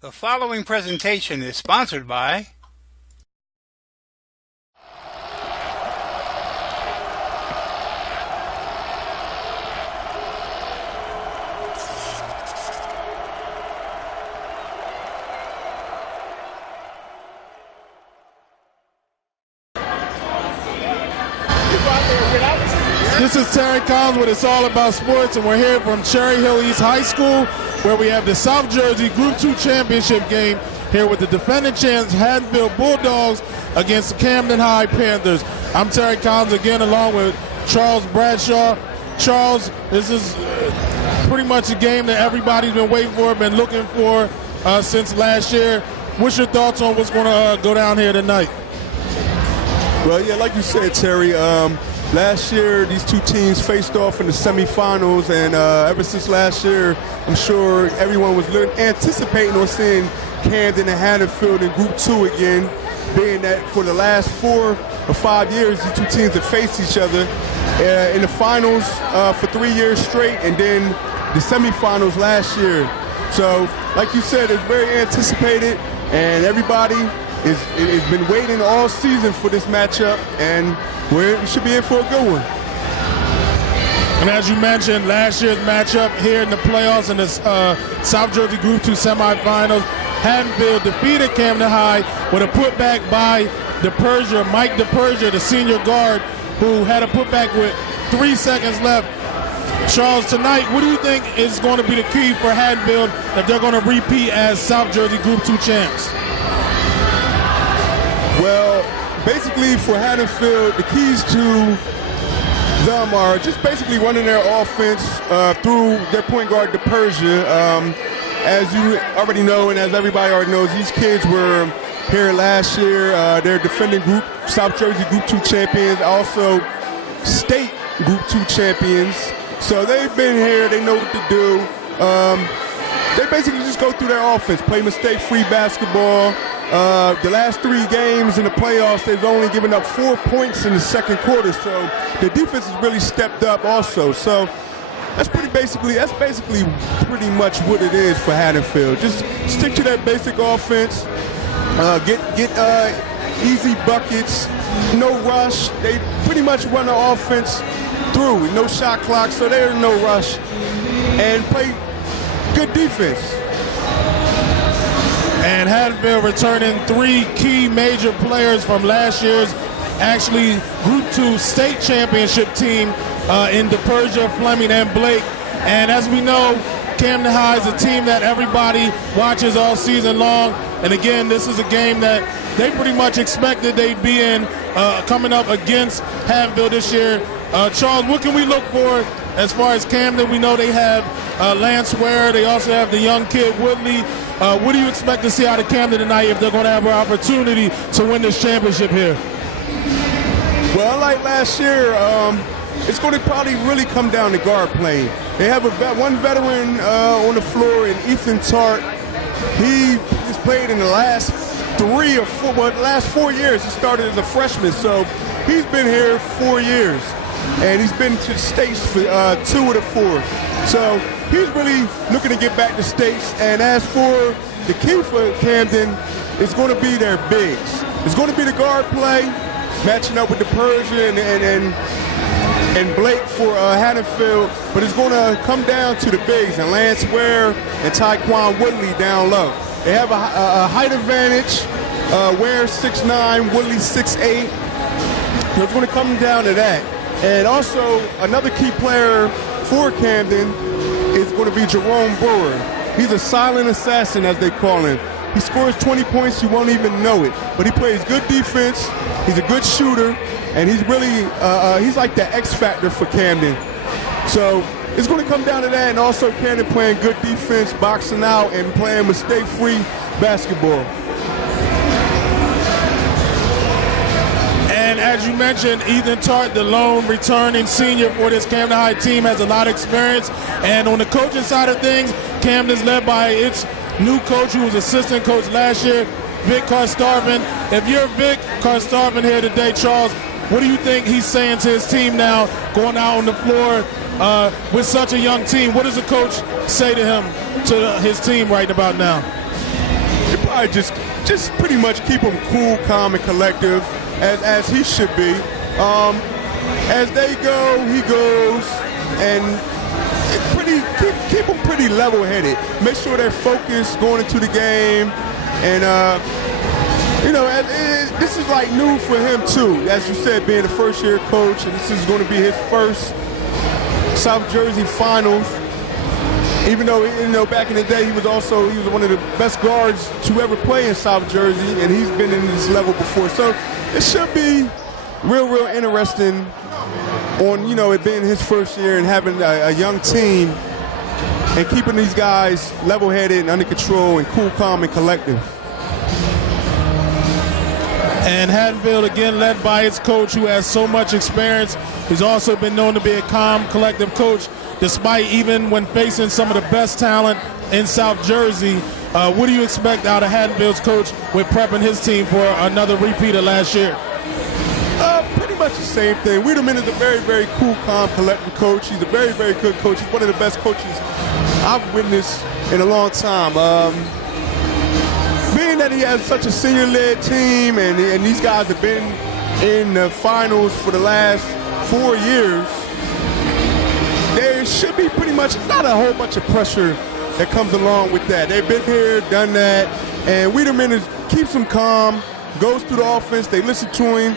The following presentation is sponsored by This is Terry Collins with It's All About Sports, and we're here from Cherry Hill East High School, where we have the South Jersey Group 2 Championship game here with the defending champs Haddonfield Bulldogs against the Camden High Panthers. I'm Terry Collins again, along with Charles Bradshaw. Charles, this is pretty much a game that everybody's been waiting for, been looking for since last year. What's your thoughts on what's going to go down here tonight? Well, yeah, like you said, Terry, last year these two teams faced off in the semifinals, and ever since last year, I'm sure everyone was anticipating on seeing Camden and Haddonfield in Group 2 again, being that for the last 4 or 5 years, these two teams have faced each other in the finals for 3 years straight, and then the semifinals last year. So, like you said, it's very anticipated, and everybody has been waiting all season for this matchup, and we should be in for a good one. And as you mentioned, last year's matchup here in the playoffs in the South Jersey Group 2 semifinals, Haddonfield defeated Camden High with a putback by Mike DePersia, the senior guard, who had a putback with 3 seconds left. Charles, tonight, what do you think is going to be the key for Haddonfield if they're going to repeat as South Jersey Group 2 champs? Well, basically for Haddonfield, the keys to them are just basically running their offense through their point guard, DePersia. As you already know, and as everybody already knows, these kids were here last year. They're defending South Jersey Group 2 champions, also state Group 2 champions. So they've been here. They know what to do. They basically just go through their offense, play mistake-free basketball. The last 3 games in the playoffs, they've only given up 4 points in the second quarter, so the defense has really stepped up also. So that's basically pretty much what it is for Haddonfield. Just stick to that basic offense, get easy buckets, no rush. They pretty much run the offense through, no shot clock, so there's no rush, and play good defense. And Haddonfield returning 3 key major players from last year's Group 2 state championship team in DePersia, Fleming, and Blake. And as we know, Camden High is a team that everybody watches all season long. And again, this is a game that they pretty much expected they'd be in coming up against Haddonfield this year. Charles, what can we look for as far as Camden? We know they have Lance Ware. They also have the young kid Woodley. What do you expect to see out of Camden tonight if they're going to have an opportunity to win this championship here? Well, like last year, it's going to probably really come down to guard play. They have one veteran on the floor in Ethan Tart. He has played in the last 4 years. He started as a freshman, so he's been here 4 years. And he's been to the States for 2 of the 4. So he's really looking to get back to States. And as for the key for Camden, it's going to be their bigs. It's going to be the guard play, matching up with DePersia and Blake for Haddonfield. But it's going to come down to the bigs, and Lance Ware and Tyquan Woodley down low. They have a height advantage. Ware 6'9", Woodley 6'8". So it's going to come down to that. And also, another key player for Camden is going to be Jerome Brewer. He's a silent assassin, as they call him. He scores 20 points, you won't even know it. But he plays good defense, he's a good shooter, and he's really, he's like the X factor for Camden. So it's going to come down to that, and also Camden playing good defense, boxing out, and playing mistake-free basketball. And as you mentioned, Ethan Tart, the lone returning senior for this Camden High team, has a lot of experience. And on the coaching side of things, Camden's led by its new coach, who was assistant coach last year, Vic Carstarvin. If you're Vic Carstarvin here today, Charles, what do you think he's saying to his team now, going out on the floor with such a young team? What does the coach say to him, to his team right about now? probably just pretty much keep him cool, calm, and collective, as he should be. As they go, he goes, and keep them pretty level-headed. Make sure they're focused going into the game, and this is like new for him too. As you said, being a first-year coach, and this is going to be his first South Jersey Finals. Even though, back in the day he was one of the best guards to ever play in South Jersey, and he's been in this level before. So it should be real interesting on, it being his first year and having a young team and keeping these guys level-headed and under control and cool, calm, and collective. And Haddonfield, again, led by its coach who has so much experience. He's also been known to be a calm, collective coach, despite even when facing some of the best talent in South Jersey. What do you expect out of Haddonfield's coach with prepping his team for another repeat of last year? Pretty much the same thing. Wiedemann is a very cool, calm, collective coach. He's a very good coach. He's one of the best coaches I've witnessed in a long time. Being that he has such a senior-led team and these guys have been in the finals for the last 4 years, there should be pretty much not a whole bunch of pressure that comes along with that. They've been here, done that, and Wiedemann keeps them calm, goes through the offense, they listen to him,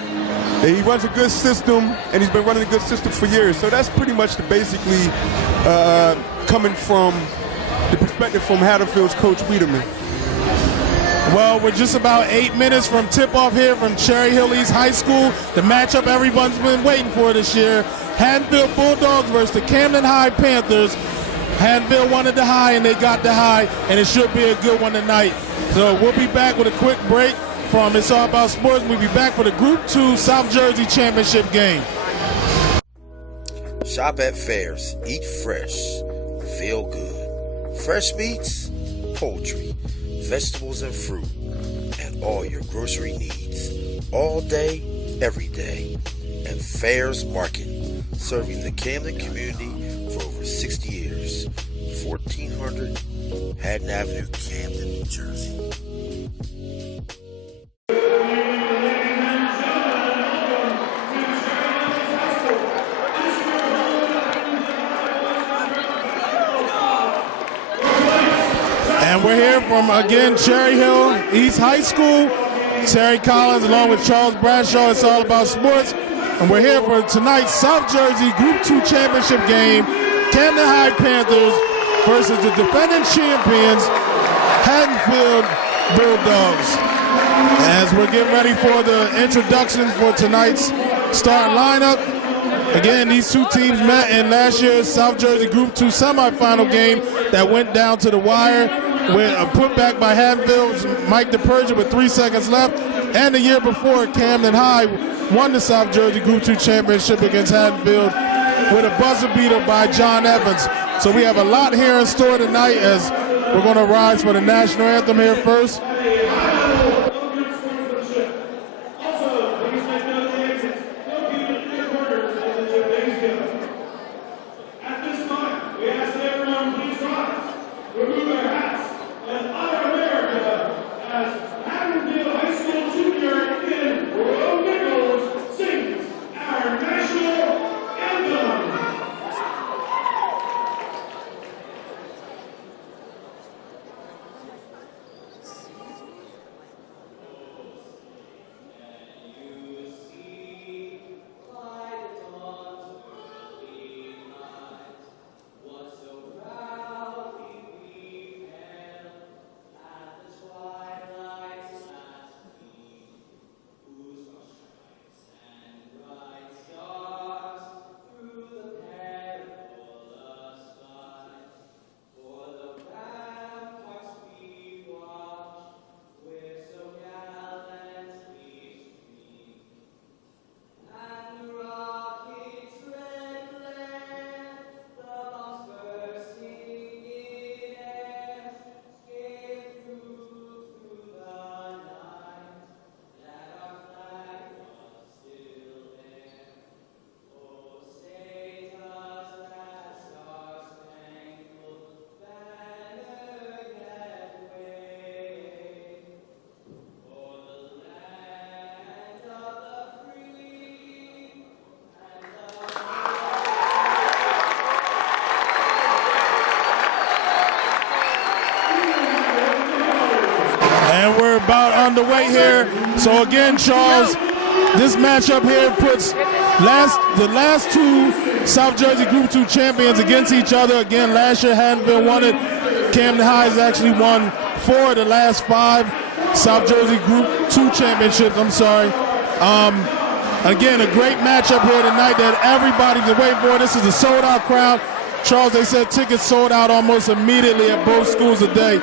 he runs a good system, and he's been running a good system for years. So that's pretty much basically coming from the perspective from Haddonfield's coach Wiedemann. Well, we're just about 8 minutes from tip-off here from Cherry Hill East High School. The matchup everyone's been waiting for this year. Haddonfield Bulldogs versus the Camden High Panthers. Haddonfield wanted the high, and they got the high, and it should be a good one tonight. So we'll be back with a quick break from It's All About Sports. We'll be back for the Group 2 South Jersey Championship game. Shop at Fairs. Eat fresh. Feel good. Fresh meats, poultry, vegetables and fruit, and all your grocery needs. All day, every day. And Fairs Market. Serving the Camden community for over 60 years. 1400 Haddon Avenue, Camden, New Jersey. And we're here from, again, Cherry Hill East High School. Terry Collins along with Charles Bradshaw. It's All About Sports. And we're here for tonight's South Jersey Group 2 championship game. Camden High Panthers versus the defending champions, Haddonfield Bulldogs. As we're getting ready for the introduction for tonight's starting lineup. Again, these two teams met in last year's South Jersey Group 2 semifinal game that went down to the wire with a putback by Haddonfield's Mike DePergia with 3 seconds left. And the year before, Camden High won the South Jersey Group 2 championship against Haddonfield with a buzzer beater by John Evans. So we have a lot here in store tonight as we're going to rise for the national anthem here first. about underway here. So again, Charles, this matchup here puts the last two South Jersey Group 2 champions against each other. Again, last year Haddonfield won it. Camden High has actually won 4 of the last 5 South Jersey Group 2 championships. Again, a great matchup here tonight that everybody's been waiting for. This is a sold-out crowd. Charles, they said tickets sold out almost immediately at both schools today.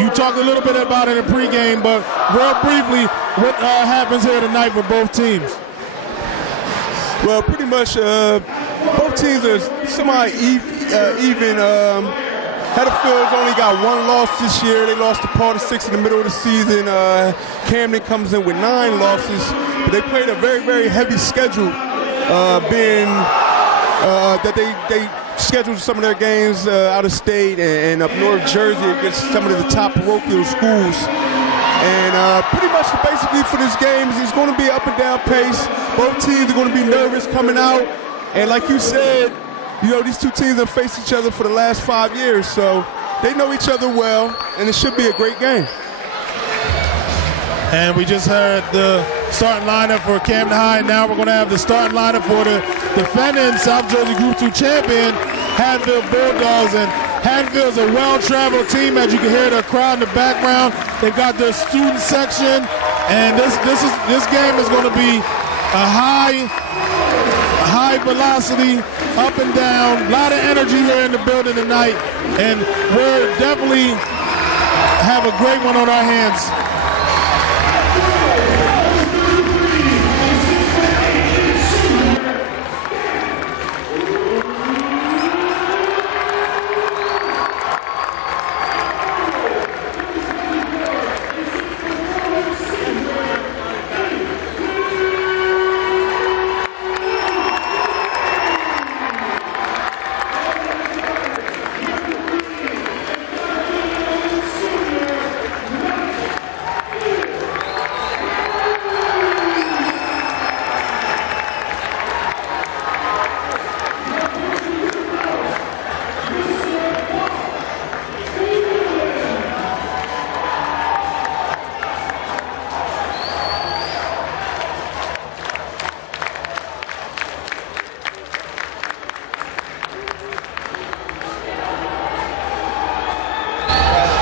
You talked a little bit about it in pregame, but real briefly, what happens here tonight for both teams? Well, pretty much both teams are semi-even. Haddonfield's only got 1 loss this year. They lost to Part of 6 in the middle of the season. Camden comes in with 9 losses. But they played a very, very heavy schedule, being that they scheduled some of their games out of state and up North Jersey against some of the top parochial schools. And pretty much basically for this game, it's going to be up and down pace. Both teams are going to be nervous coming out. And like you said, these two teams have faced each other for the last 5 years, so they know each other well, and it should be a great game. And we just heard the starting lineup for Camden High. Now we're going to have the starting lineup for the defending South Jersey Group 2 champion, Haddonfield Bulldogs. And Haddonfield is a well-traveled team, as you can hear the crowd in the background. They've got their student section, and this game is going to be a high velocity, up and down, a lot of energy here in the building tonight, and we're definitely have a great one on our hands.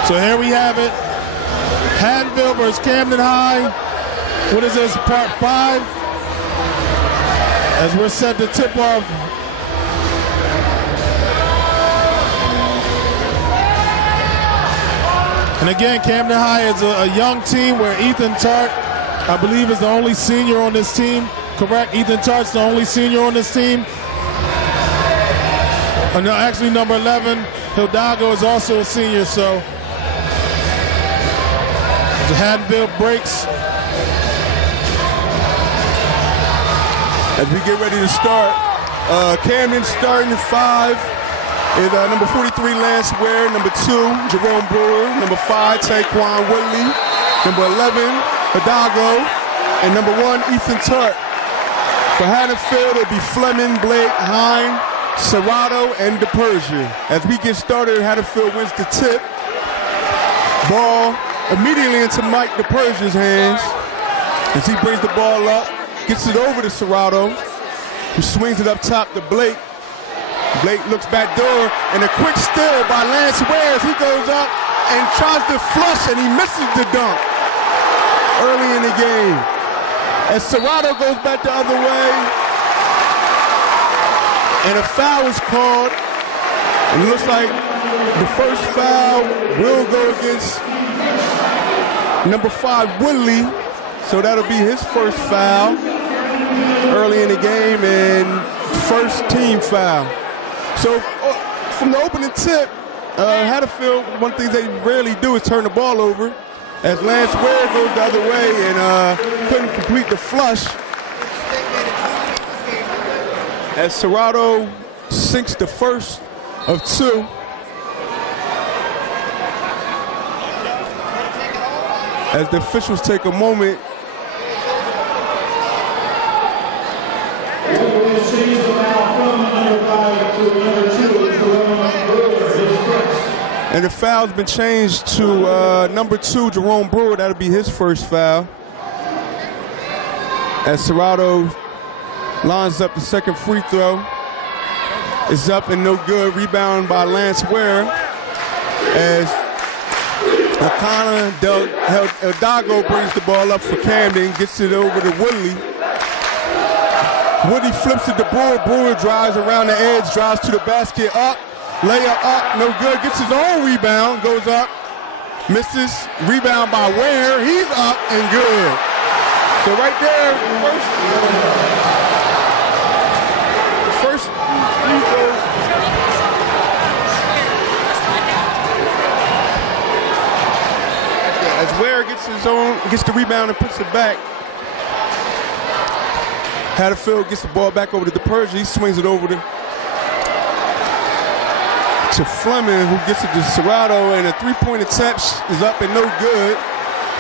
So here we have it, Haddonfield versus Camden High. What is this, part 5? As we're set to tip off. And again, Camden High is a young team where Ethan Tart, I believe, is the only senior on this team. Correct? Ethan Tart's the only senior on this team. No, actually, number 11, Hidalgo, is also a senior, so the Haddonfield breaks. As we get ready to start, Camden starting at 5 is number 43, Lance Ware, number 2, Jerome Brewer, number 5, Taquan Woodley, number 11, Hidalgo, and number 1, Ethan Tart. For Haddonfield, it'll be Fleming, Blake, Hine, Serrato, and DePersia. As we get started, Haddonfield wins the tip. Ball immediately into Mike DePersia's hands as he brings the ball up, gets it over to Serrato, who swings it up top to Blake. Blake looks back door, and a quick steal by Lance Ware as he goes up and tries to flush, and he misses the dunk early in the game. As Serrato goes back the other way, and a foul is called. And it looks like the first foul will go against number 5, Woodley. So that'll be his first foul early in the game and first team foul. So from the opening tip, Haddonfield, one thing they rarely do is turn the ball over. As Lance Ware goes the other way and couldn't complete the flush. As Serrato sinks the first of 2. As the officials take a moment. And the foul's been changed to number 2, Jerome Brewer. That'll be his first foul. As Serrato lines up the second free throw. It's up and no good. Rebound by Lance Ware. As O'Connor Eldago brings the ball up for Camden, gets it over to Woodley. Woodley flips it to Brewer. Brewer drives around the edge, drives to the basket, up. Layup up, no good. Gets his own rebound, goes up, misses. Rebound by Ware. He's up and good. So right there, first free throws. As Ware gets the rebound and puts it back. Hatterfield gets the ball back over to DePersia. He swings it over to Fleming, who gets it to Serrato, and a three-point attempt is up and no good.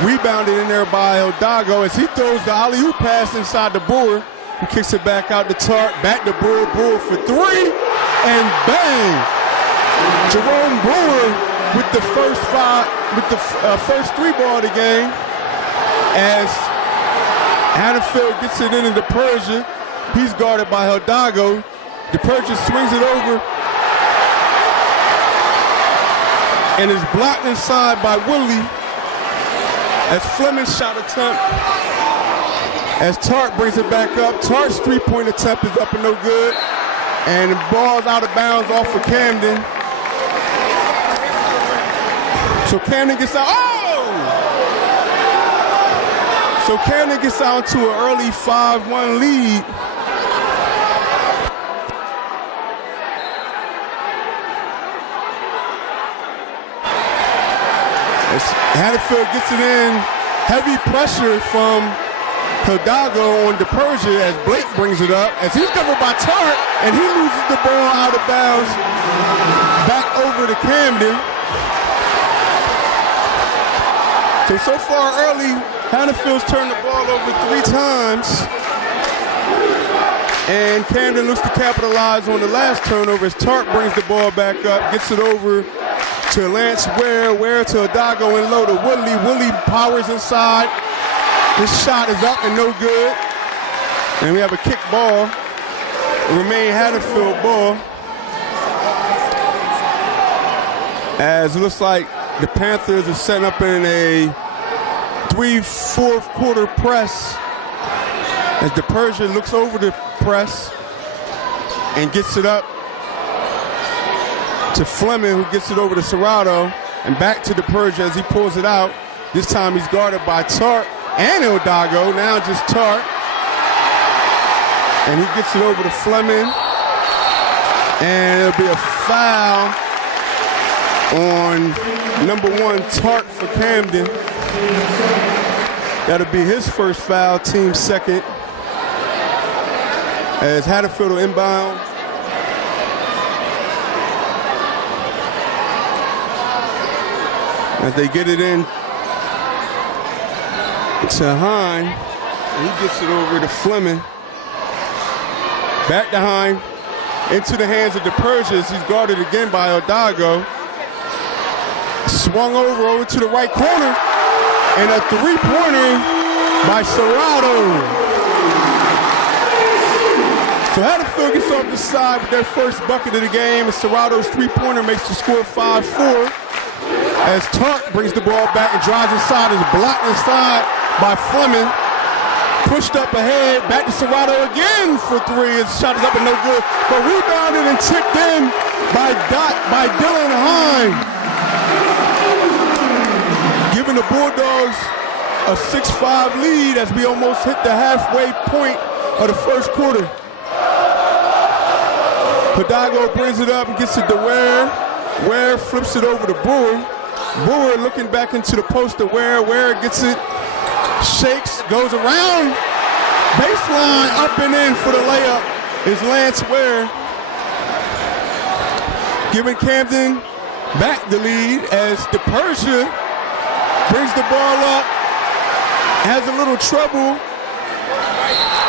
Rebounded in there by Eldago as he throws the alley-oop pass inside the Brewer, who kicks it back out to Tart, back to Brewer, Brewer for 3, and bang! Jerome Brewer with the first three ball of the game as Hatterfield gets it into DePersia. He's guarded by Eldago. DePersia swings it over and is blocked inside by Woodley as Fleming's shot attempt, as Tart brings it back up. Tart's three-point attempt is up and no good, and the ball's out of bounds off of Camden. So Camden gets out. Oh! So Camden gets out to an early 5-1 lead. Hatterfield gets it in. Heavy pressure from Eldago on DePersia as Blake brings it up. As he's covered by Tart, and he loses the ball out of bounds back over to Camden. So far early, Hatterfield's turned the ball over 3 times. And Camden looks to capitalize on the last turnover as Tart brings the ball back up, gets it over to Lance Ware, Ware to Eldago and low to Woodley. Woodley powers inside. His shot is up and no good. And we have a kick ball. It remain Hatterfield ball. As it looks like the Panthers are setting up in a 3/4 quarter press. As DePersia looks over the press and gets it up to Fleming, who gets it over to Serrato, and back to DePersia as he pulls it out. This time he's guarded by Tart and Eldago, now just Tart. And he gets it over to Fleming. And it'll be a foul on number 1, Tart for Camden. That'll be his first foul, team second. As Hatterfield will inbound. As they get it in to Hine, he gets it over to Fleming. Back to Hine, into the hands of DePersia. He's guarded again by Eldago. Swung over to the right corner, and a three-pointer by Serrato. So Hatterfield gets off the side with their first bucket of the game, and Serrato's three-pointer makes the score 5-4. As Tart brings the ball back and drives inside, is blocked inside by Fleming. Pushed up ahead, back to Serrato again for 3. His shot is up and no good, but rebounded and tipped in by Dylan Hine, giving the Bulldogs a 6-5 lead as we almost hit the halfway point of the first quarter. Eldago brings it up and gets it to Ware. Ware flips it over to Brewer. Brewer looking back into the post to Ware. Ware gets it, shakes, goes around. Baseline, up and in for the layup is Lance Ware. Giving Camden back the lead as DePersia brings the ball up. Has a little trouble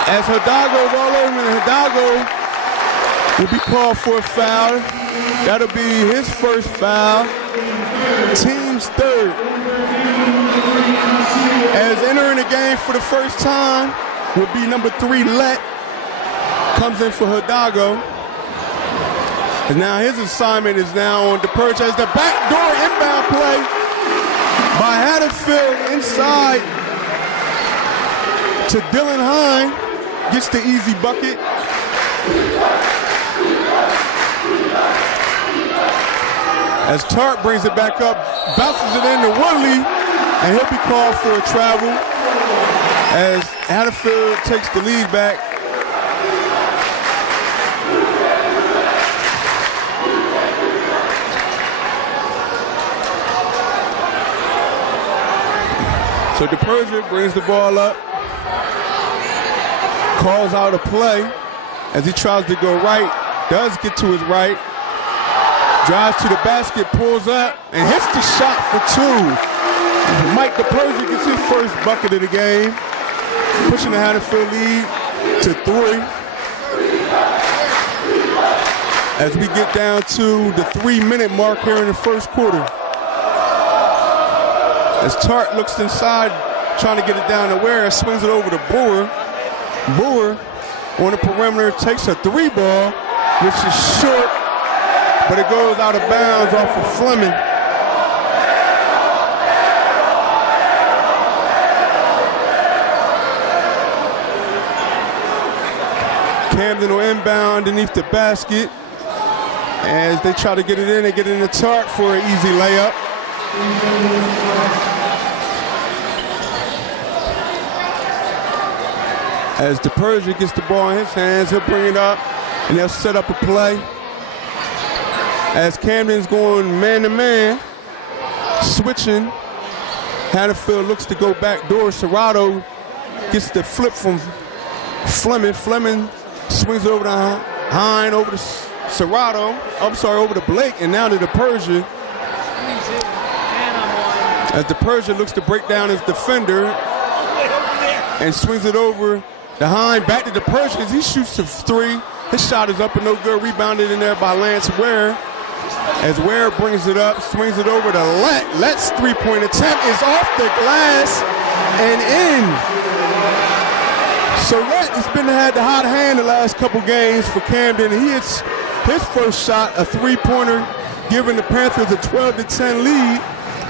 as Eldago's all over, and Eldago will be called for a foul. That'll be his first foul. team's third. As entering the game for the first time would be number 3, Let. Comes in for Hidalgo. And now his assignment is now on DePerge as the backdoor inbound play by Hatterfield inside to Dylan Hine. Gets the easy bucket. As Tart brings it back up, bounces it into Woodley, and he'll be called for a travel as Hatterfield takes the lead back. So DePerge brings the ball up, calls out a play as he tries to go right, does get to his right, drives to the basket, pulls up, and hits the shot for 2. Mike DePerge gets his first bucket of the game, pushing the Hatterfield lead to 3. As we get down to the 3-minute mark here in the first quarter. As Tart looks inside, trying to get it down to Ware, swings it over to Brewer. Brewer on the perimeter takes a 3 ball, which is short, but it goes out of bounds off of Fleming. Camden will inbound underneath the basket. As they try to get it in, they get it into Tart for an easy layup. As DePerge gets the ball in his hands, he'll bring it up, and they'll set up a play. As Camden's going man-to-man, switching, Hatterfield looks to go back door. Serrato gets the flip from Fleming. Fleming swings over to Hine, over to Serrato, over to Blake, and now to DePerge. As DePerge looks to break down his defender and swings it over to Hine, back to DePerge as he shoots the 3. His shot is up and no good, rebounded in there by Lance Ware. As Ware brings it up, swings it over to Let. Let's 3-point attempt is off the glass and in. So Let has had the hot hand the last couple games for Camden. He hits his first shot, a 3-pointer, giving the Panthers a 12-10 lead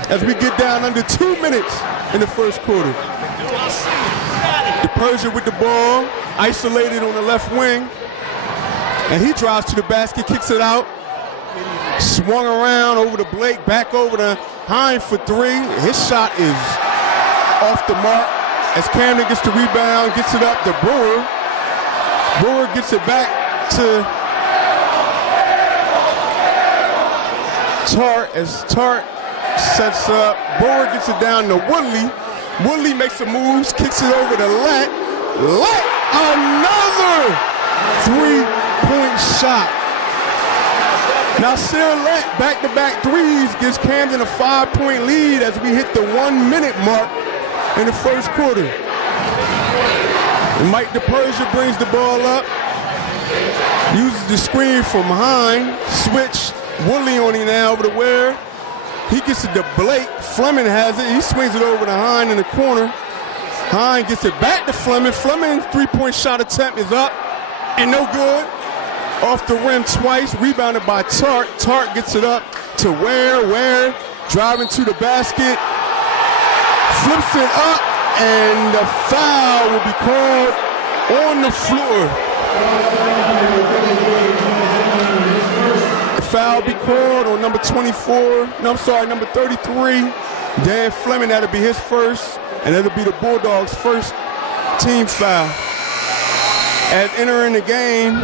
as we get down under 2 minutes in the first quarter. DePerge with the ball, isolated on the left wing, and he drives to the basket, kicks it out, swung around over to Blake, back over to Hine for 3. His shot is off the mark as Camden gets the rebound, gets it up to Brewer. Brewer gets it back to Tart as Tart sets up. Brewer gets it down to Woodley. Woodley makes the moves, kicks it over to Let. Let, another 3-point shot. Now Sir Let, back-to-back threes, gives Camden a 5-point lead as we hit the 1-minute mark in the first quarter. And Mike DePerge brings the ball up, uses the screen from Hine, switch, Woodley on him now over to Ware. He gets it to Blake. Fleming has it. He swings it over to Hine in the corner. Hine gets it back to Fleming. Fleming's 3-point shot attempt is up and no good. Off the rim twice, rebounded by Tart. Tart gets it up to Ware. Ware driving to the basket. Flips it up, and the foul will be called on the floor. Foul be called on number 33, Dan Fleming. That'll be his first, and that'll be the Bulldogs' first team foul. As entering the game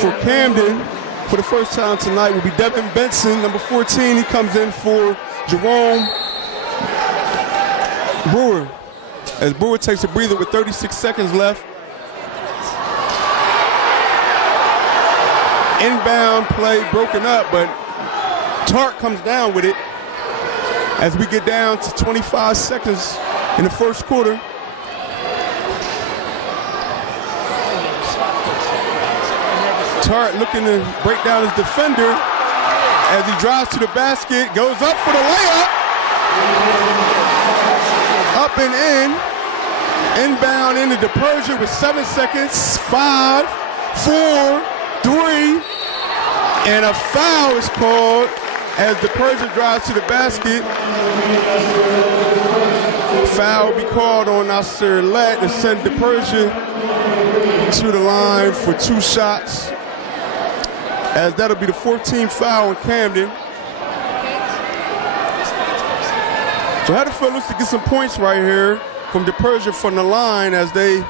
for Camden for the first time tonight will be Devin Benson, number 14. He comes in for Jerome Brewer. As Brewer takes a breather with 36 seconds left. Inbound play broken up, but Tart comes down with it as we get down to 25 seconds in the first quarter. Tart looking to break down his defender, as he drives to the basket, goes up for the layup. Up and in. Inbound into DePersia with 7 seconds. 5, 4, 3. And a foul is called as DePersia drives to the basket. Foul will be called on Nasir Let to send DePersia to the line for 2 shots. As that'll be the 14th foul in Camden. So Hatterfield looks to get some points right here from DePersia from the line as he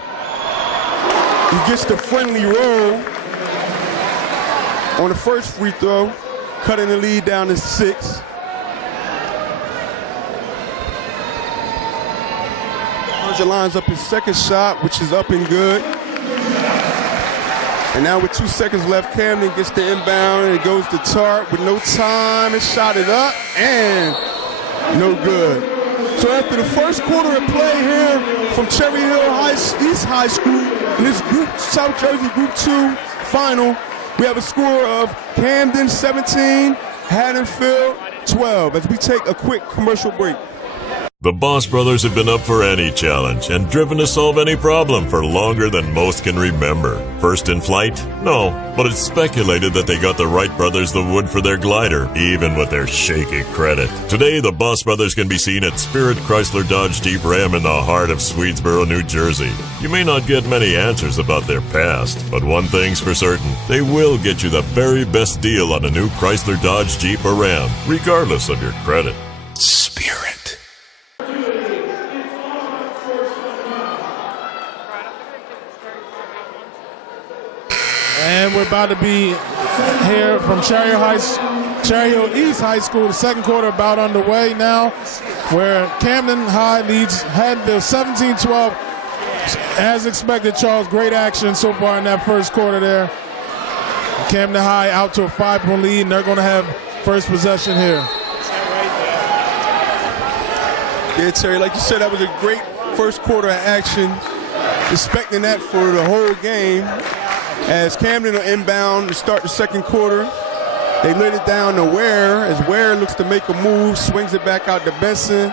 gets the friendly roll on the first free throw, cutting the lead down to 6. DePersia lines up his second shot, which is up and good. And now with 2 seconds left, Camden gets the inbound and it goes to Tart with no time. His shot is up and no good. So after the first quarter of play here from Cherry Hill East High School in this Group South Jersey Group 2 final, we have a score of Camden 17, Haddonfield 12 as we take a quick commercial break. The Boss Brothers have been up for any challenge and driven to solve any problem for longer than most can remember. First in flight? No, but it's speculated that they got the Wright brothers the wood for their glider, even with their shaky credit. Today, the Boss Brothers can be seen at Spirit Chrysler Dodge Jeep Ram in the heart of Swedesboro, New Jersey. You may not get many answers about their past, but one thing's for certain, they will get you the very best deal on a new Chrysler Dodge Jeep or Ram, regardless of your credit. Spirit. And we're about to be here from Cherry Hill East High School. The second quarter about underway now, where Camden High leads Haddonfield 17-12. As expected, Charles, great action so far in that first quarter there. Camden High out to a 5-point lead, and they're going to have first possession here. Yeah, Terry, like you said, that was a great first quarter of action. Expecting that for the whole game. As Camden are inbound to start the second quarter, they laid it down to Ware as Ware looks to make a move, swings it back out to Benson.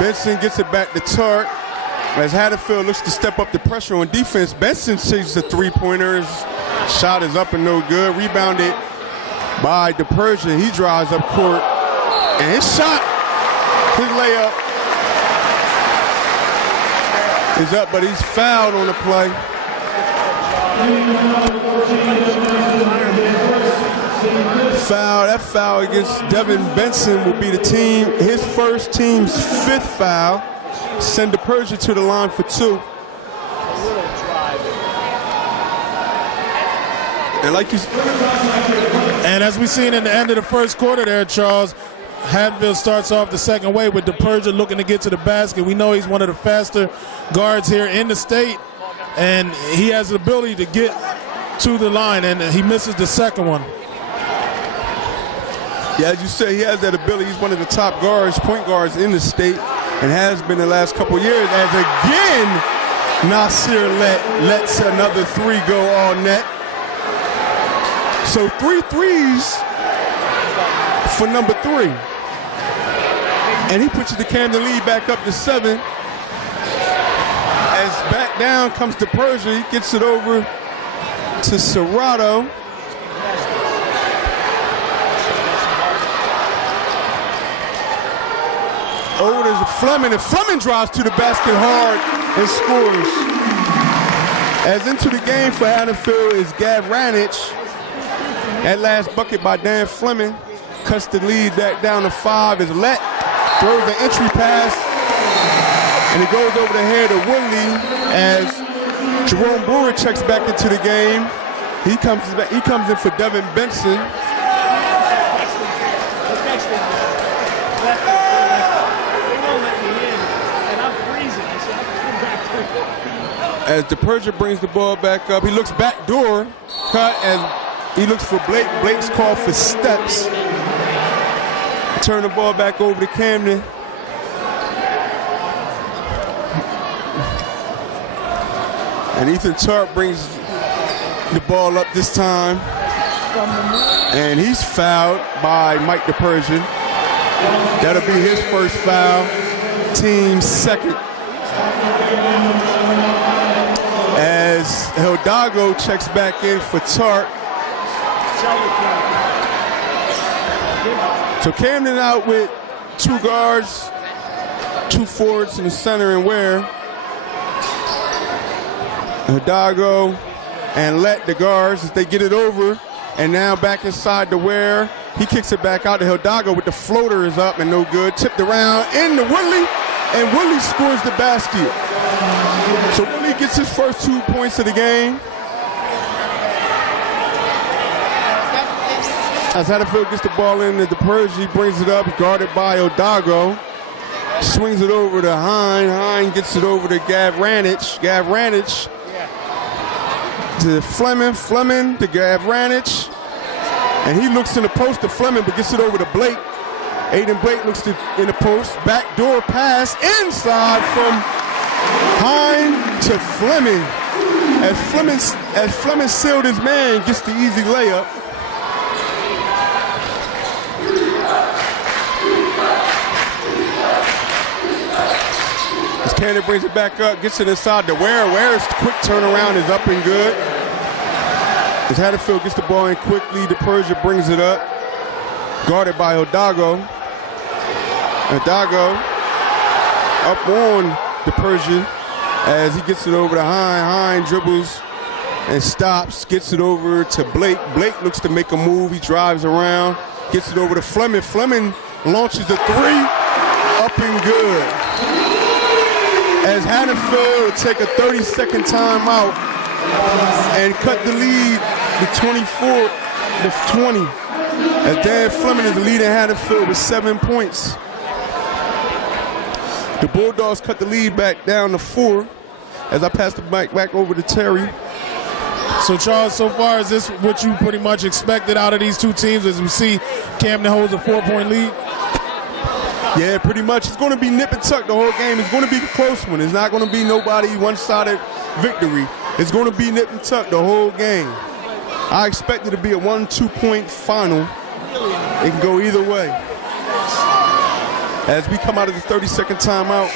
Benson gets it back to Tart. As Haddonfield looks to step up the pressure on defense, Benson chases a three-pointer. His shot is up and no good. Rebounded by DePersia. He drives up court. And his shot, his layup is up, but he's fouled on the play. That foul against Devin Benson will be his first team's 5th foul. Send DePersia to the line for 2. And as we've seen in the end of the first quarter there, Charles, Haddonfield starts off the second way with DePersia looking to get to the basket. We know he's one of the faster guards here in the state, and he has the ability to get to the line, and he misses the second one. Yeah, as you say, he has that ability. He's one of the top guards, point guards in the state, and has been the last couple years. As again, Nasir lets another 3 go all net. So 3 threes for number 3. And he pushes the Camden lead back up to 7. As back down comes DePersia, he gets it over to Serrato. Over to Fleming, and Fleming drives to the basket hard and scores. As into the game for Haddonfield is Gav Ranich. That last bucket by Dan Fleming cuts the lead back down to 5 as Let throws the entry pass, and it goes over the head of Woodley as Jerome Brewer checks back into the game. He comes in for Devin Benson. As DePersia brings the ball back up, he looks back door, cut as he looks for Blake. Blake's called for steps. Turn the ball back over to Camden. And Ethan Tart brings the ball up this time. And he's fouled by Mike the Persian. That'll be his first foul, team's second. As Hidalgo checks back in for Tart. So Camden out with 2 guards, 2 forwards in the center and Ware. Hidalgo and Let the guards as they get it over. And now back inside the Ware. He kicks it back out to Hidalgo with the floater is up and no good. Tipped around into Woodley, and Woodley scores the basket. So Woodley gets his first 2 points of the game. As Hatfield gets the ball in at the Persian, brings it up, guarded by Hidalgo. Swings it over to Hine. Hine gets it over to Gavranich. Gavranich to Fleming. Fleming to Gavranich. And he looks in the post to Fleming, but gets it over to Blake. Aiden Blake looks in the post. Backdoor pass inside from Hine to Fleming. As Fleming sealed his man, gets the easy layup. As Camden brings it back up, gets it inside to Ware. Ware's quick turnaround is up and good. As Hatfield gets the ball in quickly, the Persia brings it up. Guarded by Hidalgo. Hidalgo up on the Persia as he gets it over to Hine. Hine dribbles and stops, gets it over to Blake. Blake looks to make a move. He drives around, gets it over to Fleming. Fleming launches a 3, up and good. As Hatfield will take a 30-second timeout and cut the lead to 24 to 20. As Dan Fleming is leading Hatfield with 7 points. The Bulldogs cut the lead back down to 4 as I pass the mic back over to Terry. So, Charles, so far, is this what you pretty much expected out of these two teams? As we see, Camden holds a 4-point lead. Yeah, pretty much. It's going to be nip and tuck the whole game. It's going to be a close one. It's not going to be nobody one-sided victory. It's going to be nip and tuck the whole game. I expect it to be a 1-2-point final. It can go either way. As we come out of the 30-second timeout.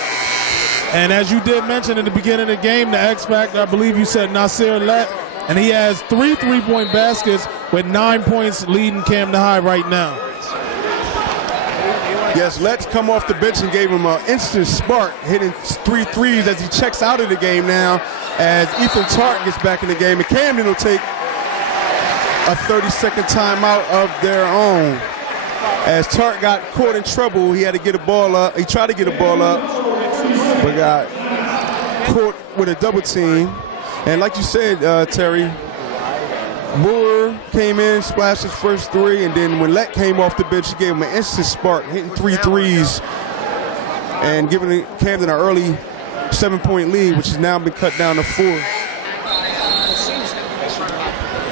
And as you did mention in the beginning of the game, the X Factor, I believe you said Nasir Let, and he has 3 3-point baskets with 9 points leading Camden High right now. Yes, Let's come off the bench and gave him an instant spark, hitting 3 threes as he checks out of the game now as Ethan Tart gets back in the game. And Camden will take a 30-second timeout of their own. As Tart got caught in trouble, he had to get a ball up. He tried to get a ball up, but got caught with a double team. And like you said, Terry, Moore came in, splashed his first 3, and then when Let came off the bench, he gave him an instant spark, hitting 3 threes and giving Camden an early 7-point lead, which has now been cut down to 4.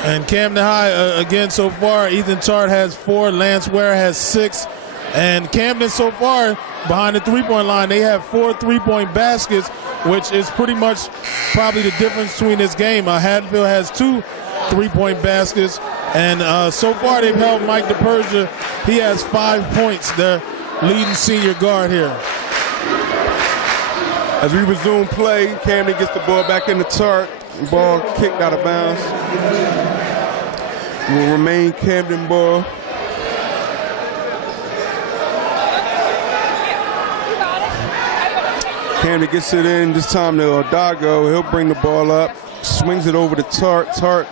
And Camden High, again, so far, Ethan Tart has 4, Lance Ware has 6. And Camden so far, behind the 3-point line, they have 4 3-point baskets, which is pretty much probably the difference between this game. Hatfield has 2 3-point baskets, and so far they've held Mike DePersia. He has 5 points, the leading senior guard here. As we resume play, Camden gets the ball back in the Tart. Ball kicked out of bounds. Will remain Camden ball. Camden gets it in, this time to Hidalgo. He'll bring the ball up, swings it over to Tart. Tart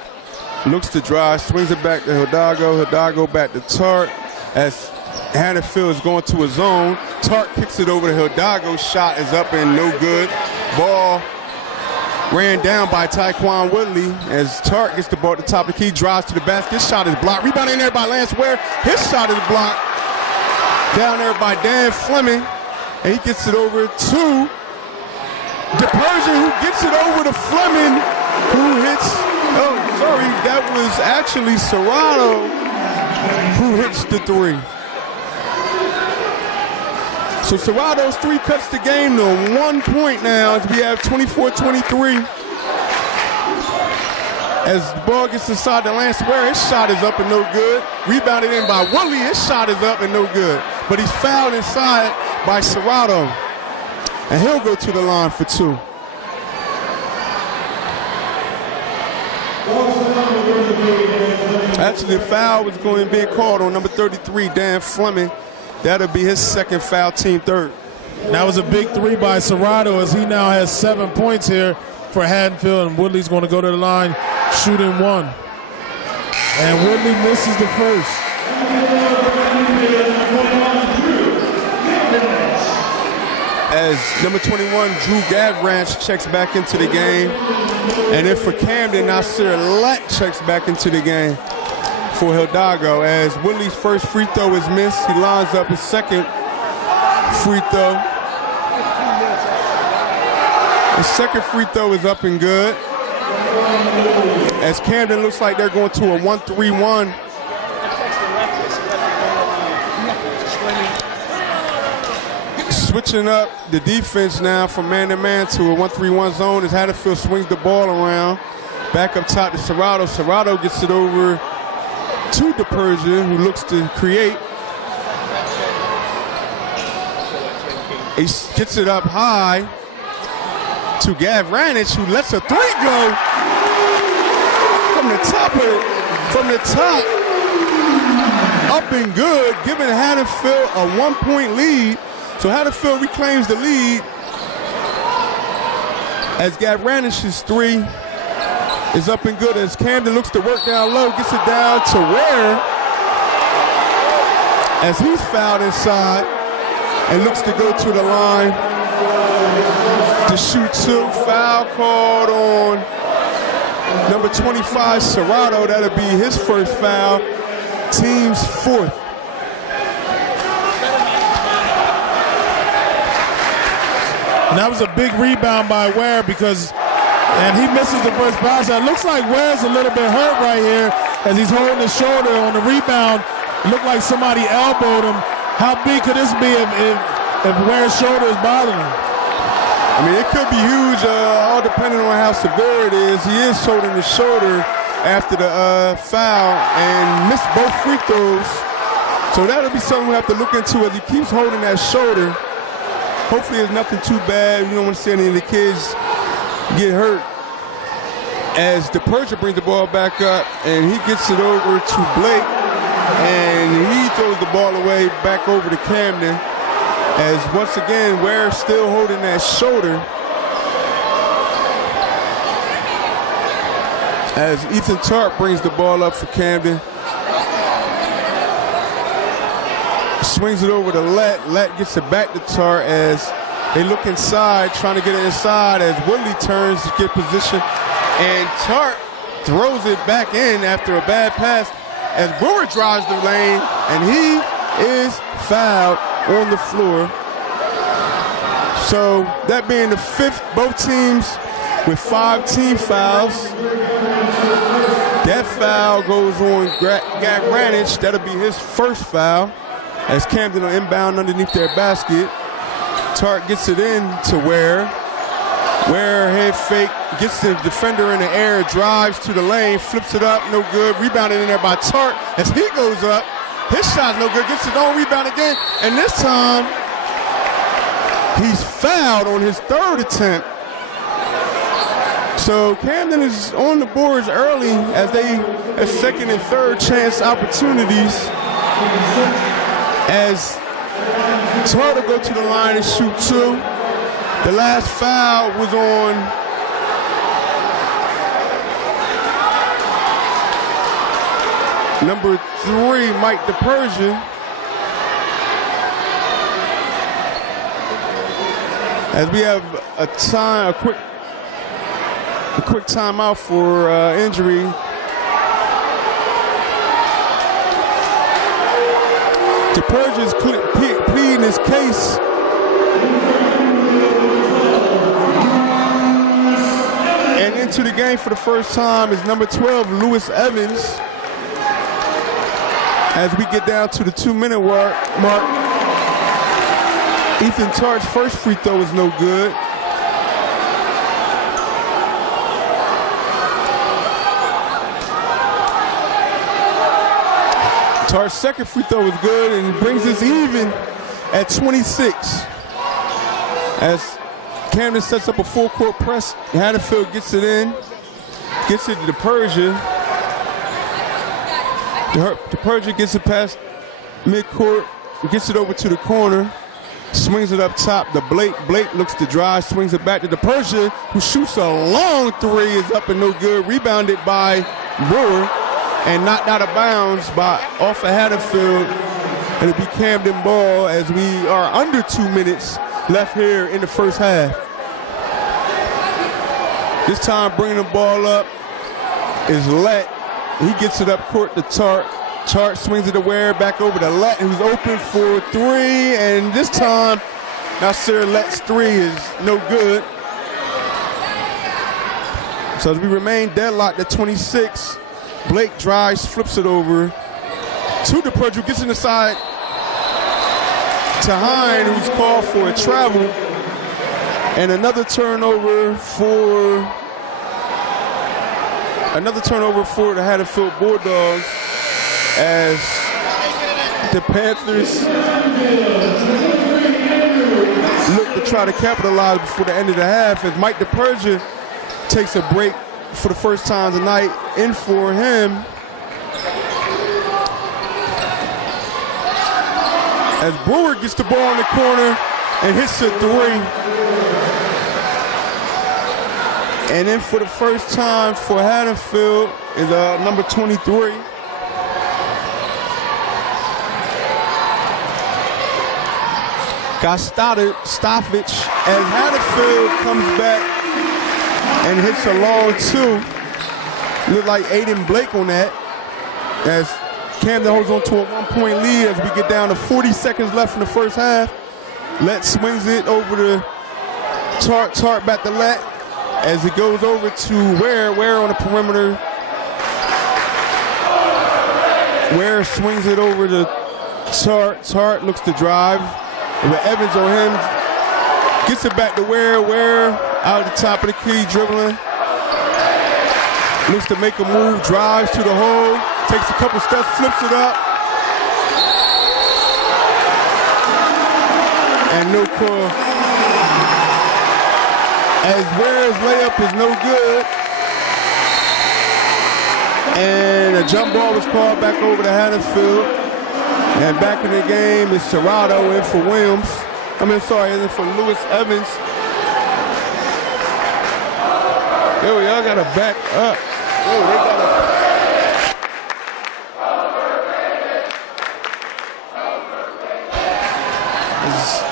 looks to drive, swings it back to Hidalgo. Hidalgo back to Tart. As Hatfield is going to his zone, Tart kicks it over to Hidalgo. Shot is up and no good. Ball ran down by Taekwon Woodley as Tart gets the ball at the top of the key, drives to the basket. His shot is blocked. Rebound in there by Lance Ware. His shot is blocked. Down there by Dan Fleming. And he gets it over to DePersia, who gets it over to Fleming, who hits, that was actually Serrano who hits the 3. So Serrano's 3 cuts the game to 1 point now as we have 24-23. As the ball gets inside the lane, Ware, his shot is up and no good. Rebounded in by Woodley, his shot is up and no good. But he's fouled inside by Serrato. And he'll go to the line for 2. Actually, the foul was going to be called on number 33, Dan Fleming. That'll be his second foul, team third. And that was a big 3 by Serrato, as he now has 7 points here for Haddonfield, and Woodley's going to go to the line shooting 1. And Woodley misses the first. As number 21, Drew Gavranch checks back into the game. And then for Camden, Nasir Lett checks back into the game for Hidalgo. As Woodley's first free throw is missed, he lines up his second free throw. His second free throw is up and good. As Camden looks like they're going to a 1-3-1. Switching up the defense now from man-to-man to a 1-3-1 zone as Haddonfield swings the ball around. Back up top to Serrato. Serrato gets it over to DePersia, who looks to create. He gets it up high to Gavranich, who lets a 3 go from the top up and good, giving Haddonfield a 1-point lead. So Haddonfield reclaims the lead as Gavranich's 3 is up and good as Camden looks to work down low, gets it down to Ware as he's fouled inside and looks to go to the line to shoot 2. Foul called on number 25, Serrato. That'll be his first foul, team's 4th. And that was a big rebound by Ware and he misses the first pass. It looks like Ware's a little bit hurt right here as he's holding his shoulder on the rebound. It looked like somebody elbowed him. How big could this be if Ware's shoulder is bothering him? I mean, it could be huge, all depending on how severe it is. He is holding his shoulder after the foul and missed both free throws. So that'll be something we have to look into as he keeps holding that shoulder. Hopefully it's nothing too bad. You don't want to see any of the kids get hurt. As DePersia brings the ball back up and he gets it over to Blake and he throws the ball away back over to Camden. As once again, Ware still holding that shoulder. As Ethan Tart brings the ball up for Camden. Swings it over to Lett. Lett gets it back to Tart as they look inside, trying to get it inside as Woodley turns to get position. And Tart throws it back in after a bad pass as Brewer drives the lane and he is fouled on the floor. So that being the 5th, both teams with 5 team fouls. That foul goes on Gavranich. That'll be his first foul as Camden will inbound underneath their basket. Tart gets it in to Ware. Ware head fake, gets the defender in the air, drives to the lane, flips it up, no good. Rebounded in there by Tart as he goes up. His shot's no good, gets his own rebound again, and this time he's fouled on his 3rd attempt. So Camden is on the boards early as they have 2nd and 3rd chance opportunities. As Tart will go to the line and shoot 2. The last foul was on number 3, Mike DePersia. As we have a quick timeout for injury. DePersia's pleading his case. And into the game for the first time is number 12, Lewis Evans. As we get down to the 2-minute mark, Ethan Tart's first free throw is no good. Tart's second free throw is good and brings us even at 26. As Camden sets up a full court press, Haddonfield gets it in, gets it to Persia. Persia gets it past midcourt, gets it over to the corner, swings it up top to Blake. Blake looks to drive, swings it back to Persia, who shoots a long three, is up and no good. Rebounded by Brewer and knocked out of bounds off of Haddonfield. And it'll be Camden ball as we are under 2 minutes left here in the first half. This time bringing the ball up is Lett. He gets it up court to Tart. Tart swings it to Ware, back over to Lett, who's open for three. And this time, Nasir Lett's three is no good. So as we remain deadlocked at 26, Blake drives, flips it over to DePerdue, gets in the side to Hine, who's called for a travel. And another turnover for the Haddonfield Bulldogs as the Panthers look to try to capitalize before the end of the half, as Mike DePergia takes a break for the first time tonight. In for him as Brewer gets the ball in the corner and hits a three. And then for the first time for Haddonfield is number 23. Stoffich, as Haddonfield comes back and hits a long two. Look like Aiden Blake on that, as Camden holds on to a 1-point lead as we get down to 40 seconds left in the first half. Lett swings it over to Tart. Tart back to Lett as it goes over to Ware on the perimeter. Ware swings it over to Tart. Tart looks to drive. With Evans on him, gets it back to Ware out at the top of the key, dribbling. Looks to make a move, drives to the hole, takes a couple steps, flips it up. And no call. As Ware's layup is no good. And a jump ball was called back over to Haddonfield. And back in the game is Serrato in for Williams. In for Lewis Evans. Yo, y'all gotta back up. Yo, they gotta.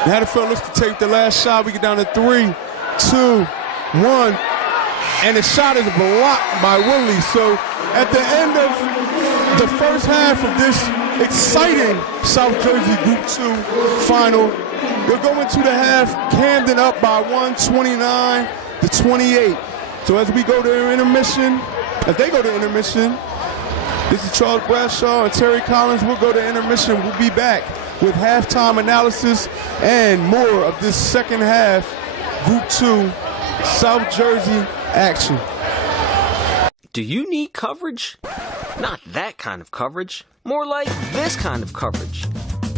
Haddonfield looks to take the last shot. We get down to 3, 2, 1. And the shot is blocked by Willie. So at the end of the first half of this exciting South Jersey Group 2 final, they'll go into the half, Camden up by 129-28. So as we go to intermission, this is Charles Bradshaw and Terry Collins. We'll go to intermission. We'll be back with halftime analysis and more of this second half Group 2 South Jersey action. Do you need coverage? Not that kind of coverage. More like this kind of coverage.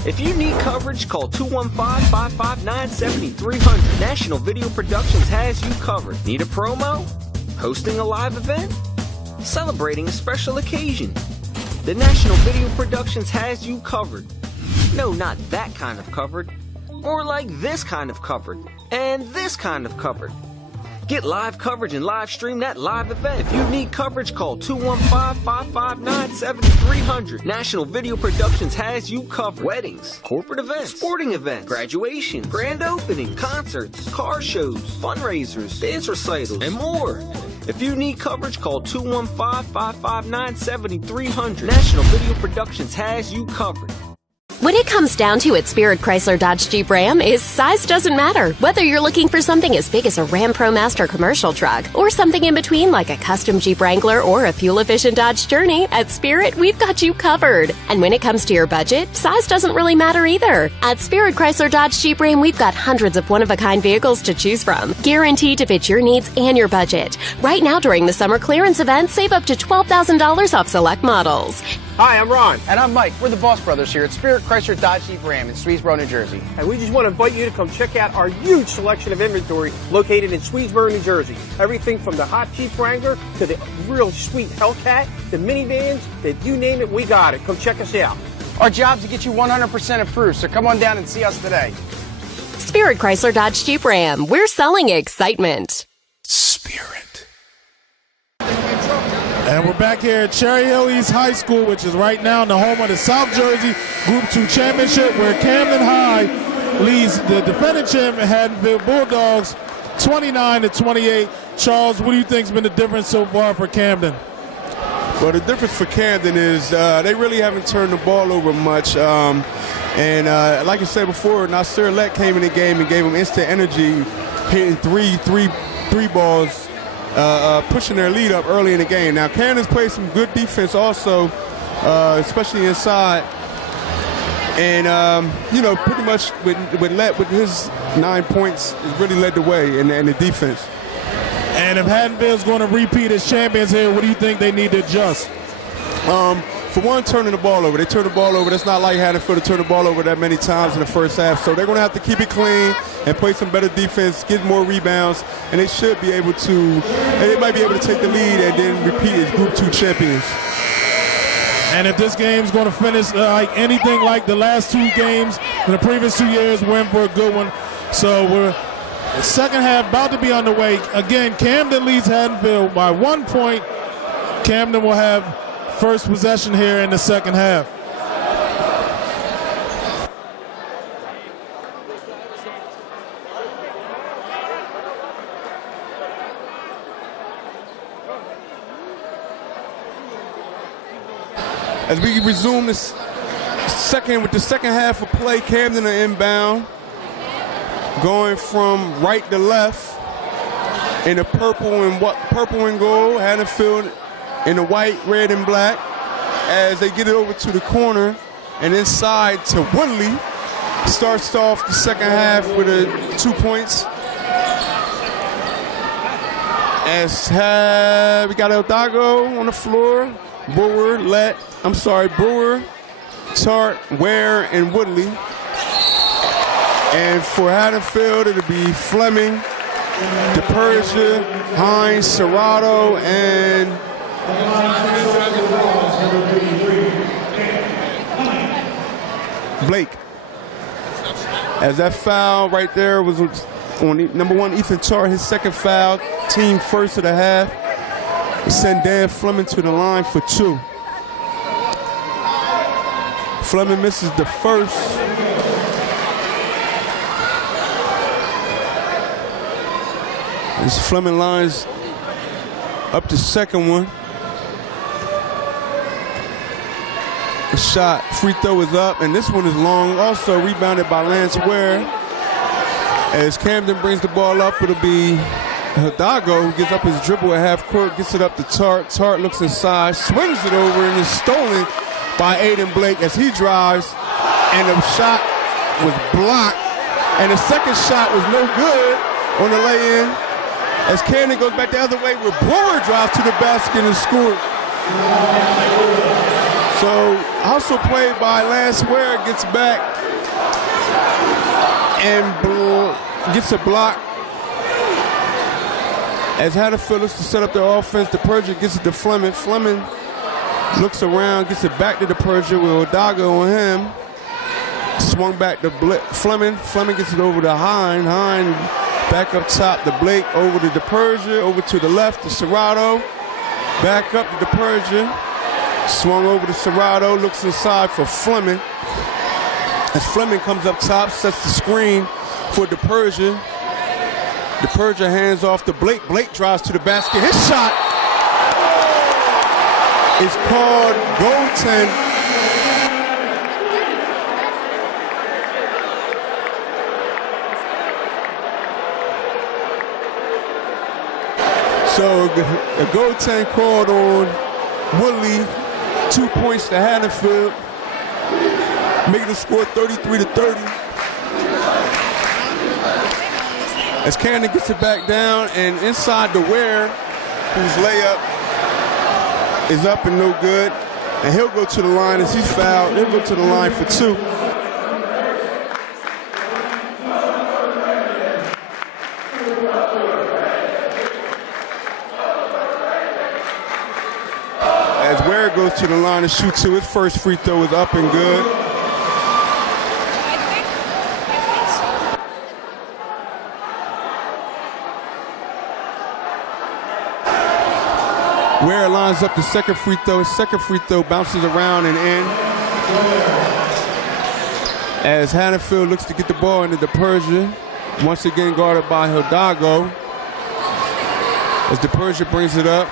If you need coverage, call 215-559-7300. National Video Productions has you covered. Need a promo? Hosting a live event? Celebrating a special occasion? The National Video Productions has you covered. No, not that kind of covered. More like this kind of covered. And this kind of covered. Get live coverage and live stream that live event. If you need coverage, call 215-559-7300. National Video Productions has you covered. Weddings, corporate events, sporting events, graduations, grand opening, concerts, car shows, fundraisers, dance recitals, and more. If you need coverage, call 215-559-7300. National Video Productions has you covered. When it comes down to it, Spirit Chrysler Dodge Jeep Ram is size doesn't matter. Whether you're looking for something as big as a Ram ProMaster commercial truck or something in between like a custom Jeep Wrangler or a fuel-efficient Dodge Journey, at Spirit, we've got you covered. And when it comes to your budget, size doesn't really matter either. At Spirit Chrysler Dodge Jeep Ram, we've got hundreds of one-of-a-kind vehicles to choose from, guaranteed to fit your needs and your budget. Right now during the summer clearance event, save up to $12,000 off select models. Hi, I'm Ron. And I'm Mike. We're the Boss Brothers here at Spirit Chrysler Dodge Jeep Ram in Swedesboro, New Jersey. And we just want to invite you to come check out our huge selection of inventory located in Swedesboro, New Jersey. Everything from the hot Jeep Wrangler to the real sweet Hellcat, the minivans, you name it, we got it. Come check us out. Our job's to get you 100% approved, so come on down and see us today. Spirit Chrysler Dodge Jeep Ram. We're selling excitement. Spirit. And we're back here at Cherry Hill East High School, which is right now in the home of the South Jersey Group 2 Championship, where Camden High leads the defending champion Haddonfield Bulldogs 29-28. Charles, what do you think's been the difference so far for Camden? Well, the difference for Camden is they really haven't turned the ball over much. And like I said before, Nasir Lett came in the game and gave them instant energy, hitting three balls, pushing their lead up early in the game. Now, Camden's played some good defense also, especially inside. And, pretty much with Lett, with his 9 points, has really led the way in the defense. And if Haddonfield's going to repeat as champions here, what do you think they need to adjust? For one, turning the ball over. They turn the ball over. That's not like Haddonfield to turn the ball over that many times in the first half. So they're going to have to keep it clean and play some better defense, get more rebounds, and they should be able to, and they might be able to take the lead and then repeat as Group 2 champions. And if this game's going to finish like anything like the last two games in the previous 2 years, we're in for a good one. So the second half about to be underway. Again, Camden leads Haddonfield by 1 point. Camden will have first possession here in the second half. As we resume this with the second half of play, Camden are inbound, going from right to left in the purple and gold. Haddonfield in the white, red, and black, as they get it over to the corner and inside to Woodley. Starts off the second half with 2 points. As we got Eldago on the floor, Brewer, Tart, Ware, and Woodley. And for Haddonfield, it'll be Fleming, DePersia, Hines, Serrato, and Blake. As that foul right there was on number 1, Ethan Tart, his second foul, team first of the half. Send Dan Fleming to the line for 2. Fleming misses the first. As Fleming lines up the second one. The shot, free throw is up, and this one is long. Also rebounded by Lance Ware. As Camden brings the ball up, it'll be Hidalgo, who gets up his dribble at half court, gets it up to Tart. Tart looks inside, swings it over, and is stolen by Aiden Blake as he drives, and the shot was blocked, and the second shot was no good on the lay-in. As Camden goes back the other way, where Brewer drives to the basket and scores. So also played by Lance Ware, gets back and gets a block. As Haddonfield looks to set up their offense, DePersia gets it to Fleming. Fleming looks around, gets it back to DePersia with Odago on him. Swung back to Fleming. Fleming gets it over to Hine. Hine back up top to Blake, over to DePersia, over to the left to Serrato. Back up to DePersia. Swung over to Serrato, looks inside for Fleming. As Fleming comes up top, sets the screen for DePersia. DePersia hands off to Blake. Blake drives to the basket. His shot is called goaltend. So a goaltend called on Woodley. 2 points to Haddonfield, making the score 33-30. As Camden gets it back down, and inside to Ware, whose layup is up and no good. And he'll go to the line as he's fouled. He'll go to the line for 2. As Ware goes to the line to shoot 2, his first free throw is up and good. Ware lines up the second free throw. His second free throw bounces around and in. As Haddonfield looks to get the ball into the Persia. Once again guarded by Hidalgo. As the Persia brings it up.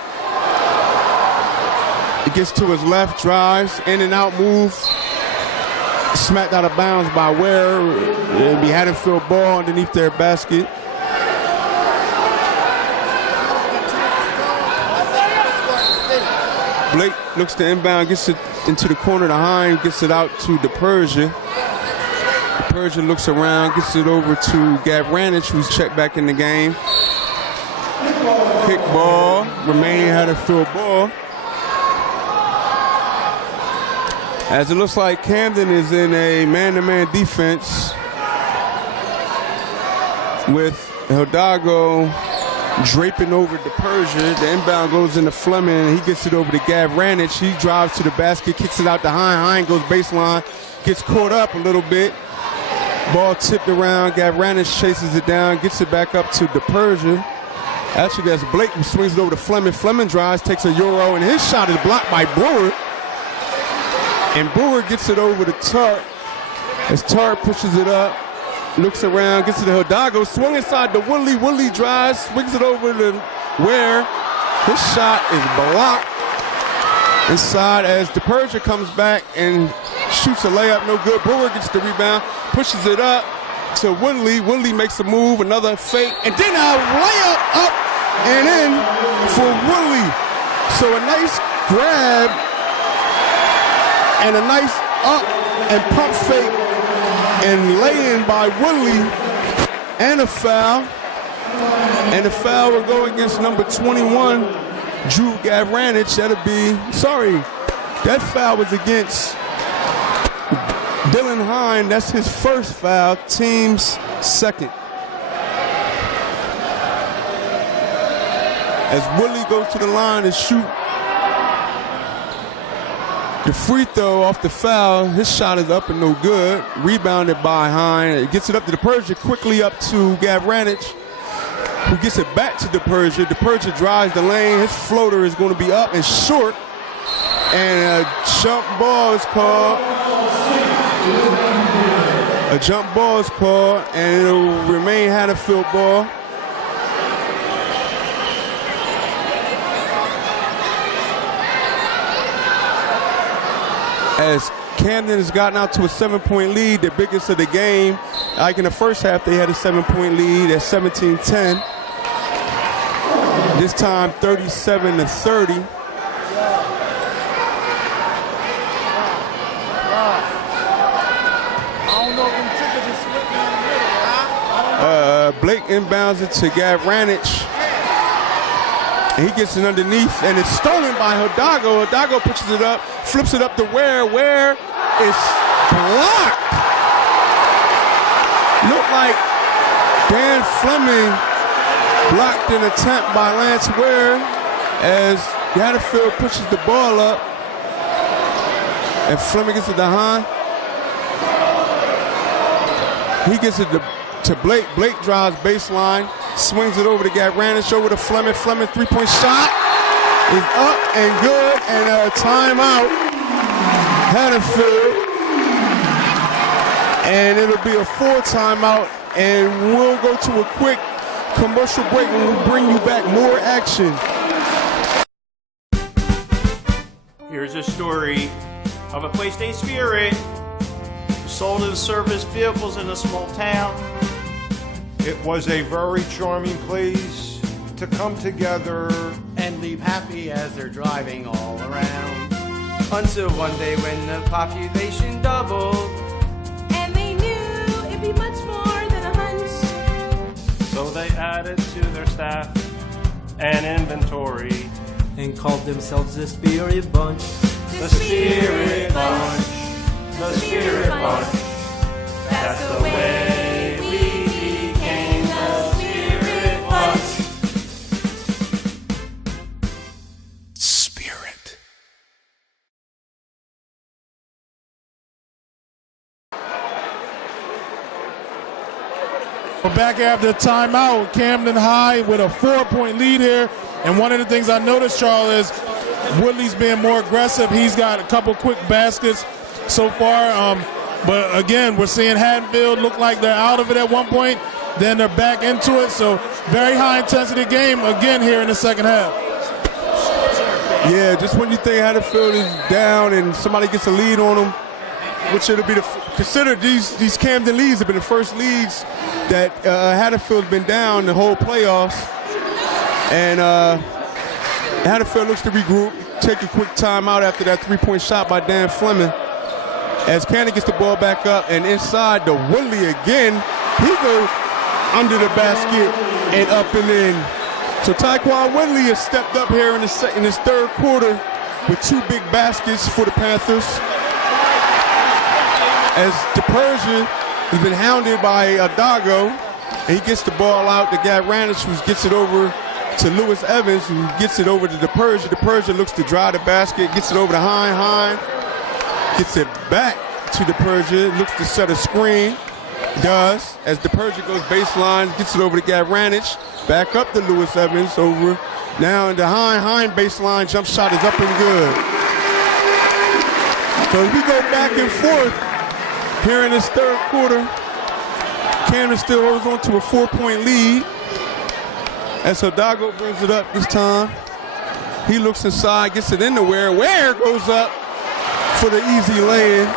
He gets to his left, drives, in and out move. Smacked out of bounds by Ware. It'll be Haddonfield ball underneath their basket. Blake looks to inbound, gets it into the corner to Hine, gets it out to DePersia. DePersia looks around, gets it over to Gavranich, who's checked back in the game. Kick ball, remaining Haddonfield ball. As it looks like Camden is in a man-to-man defense with Hidalgo draping over DePersia. The inbound goes into Fleming. He gets it over to Gavranich. He drives to the basket, kicks it out to Hine. Hine goes baseline, gets caught up a little bit. Ball tipped around. Gavranich chases it down, gets it back up to DePersia. Actually, that's Blake who swings it over to Fleming. Fleming drives, takes a Euro, and his shot is blocked by Brewer. And Brewer gets it over to Tart. As Tart pushes it up, looks around, gets it to Hidalgo, swung inside to Woodley. Woodley drives, swings it over to Ware. His shot is blocked inside as DePersia comes back and shoots a layup, no good. Brewer gets the rebound, pushes it up to Woodley. Woodley makes a move, another fake, and then a layup up and in for Woodley. So a nice grab and a nice up and pump fake and lay-in by Woodley, and a foul. And the foul will go against number 21, Drew Gavranich. That foul was against Dylan Hine. That's his first foul, team's second. As Woodley goes to the line to shoot the free throw off the foul, his shot is up and no good. Rebounded by Hine. It gets it up to DePersia, quickly up to Gavranich, who gets it back to DePersia. DePersia drives the lane. His floater is going to be up and short. And a jump ball is called. A jump ball is called, and it'll remain Haddonfield ball. As Camden has gotten out to a 7-point lead, the biggest of the game. Like in the first half, they had a 7-point lead at 17-10. This time, 37-30. Blake inbounds it to Gavranich. And he gets it underneath, and it's stolen by Hidalgo. Hidalgo pushes it up, flips it up to Ware. Ware is blocked. Looked like Dan Fleming blocked an attempt by Lance Ware as Haddonfield pushes the ball up. And Fleming gets it to Hine. He gets it to Blake. Blake drives baseline. Swings it over to Gavranich, over to Fleming. Fleming three-point shot is up and good, and a timeout. Haddonfield. And it'll be a full timeout, and we'll go to a quick commercial break, and we'll bring you back more action. Here's a story of a place-day spirit who sold and serviced vehicles in a small town. It was a very charming place to come together and leave happy as they're driving all around. Until one day when the population doubled, and they knew it'd be much more than a hunch. So they added to their staff and inventory and called themselves the Spirit Bunch. The Spirit Bunch. The Spirit Bunch. That's the way we became the Spirit Bunch. Spirit. We're back after the timeout. Camden High with a 4-point lead here. And one of the things I noticed, Charles, is Woodley's being more aggressive. He's got a couple quick baskets so far. But again, we're seeing Haddonfield look like they're out of it at one point. Then they're back into it. So very high intensity game again here in the second half. Yeah, just when you think Haddonfield is down and somebody gets a lead on them, which it'll be considered these Camden leads have been the first leads that Haddonfield's been down the whole playoffs. And Haddonfield looks to regroup, take a quick timeout after that 3-point shot by Dan Fleming. As Camden gets the ball back up and inside to Woodley again, he goes under the basket and up and in. So Taekwon Woodley has stepped up here in his third quarter with 2 big baskets for the Panthers. As DePersia has been hounded by Dago, and he gets the ball out to Gadranich, who gets it over to Lewis Evans, who gets it over to DePersia. DePersia looks to drive the basket, gets it over to Hine, gets it back to DePersia, looks to set a screen, does, as DePersia goes baseline, gets it over to Gadranich, back up to Lewis Evans, over now into Hine baseline, jump shot is up and good. So as we go back and forth, here in this third quarter, Camden still holds on to a 4-point lead. As Hidalgo brings it up this time. He looks inside, gets it in the Ware. Ware goes up for the easy lay-in.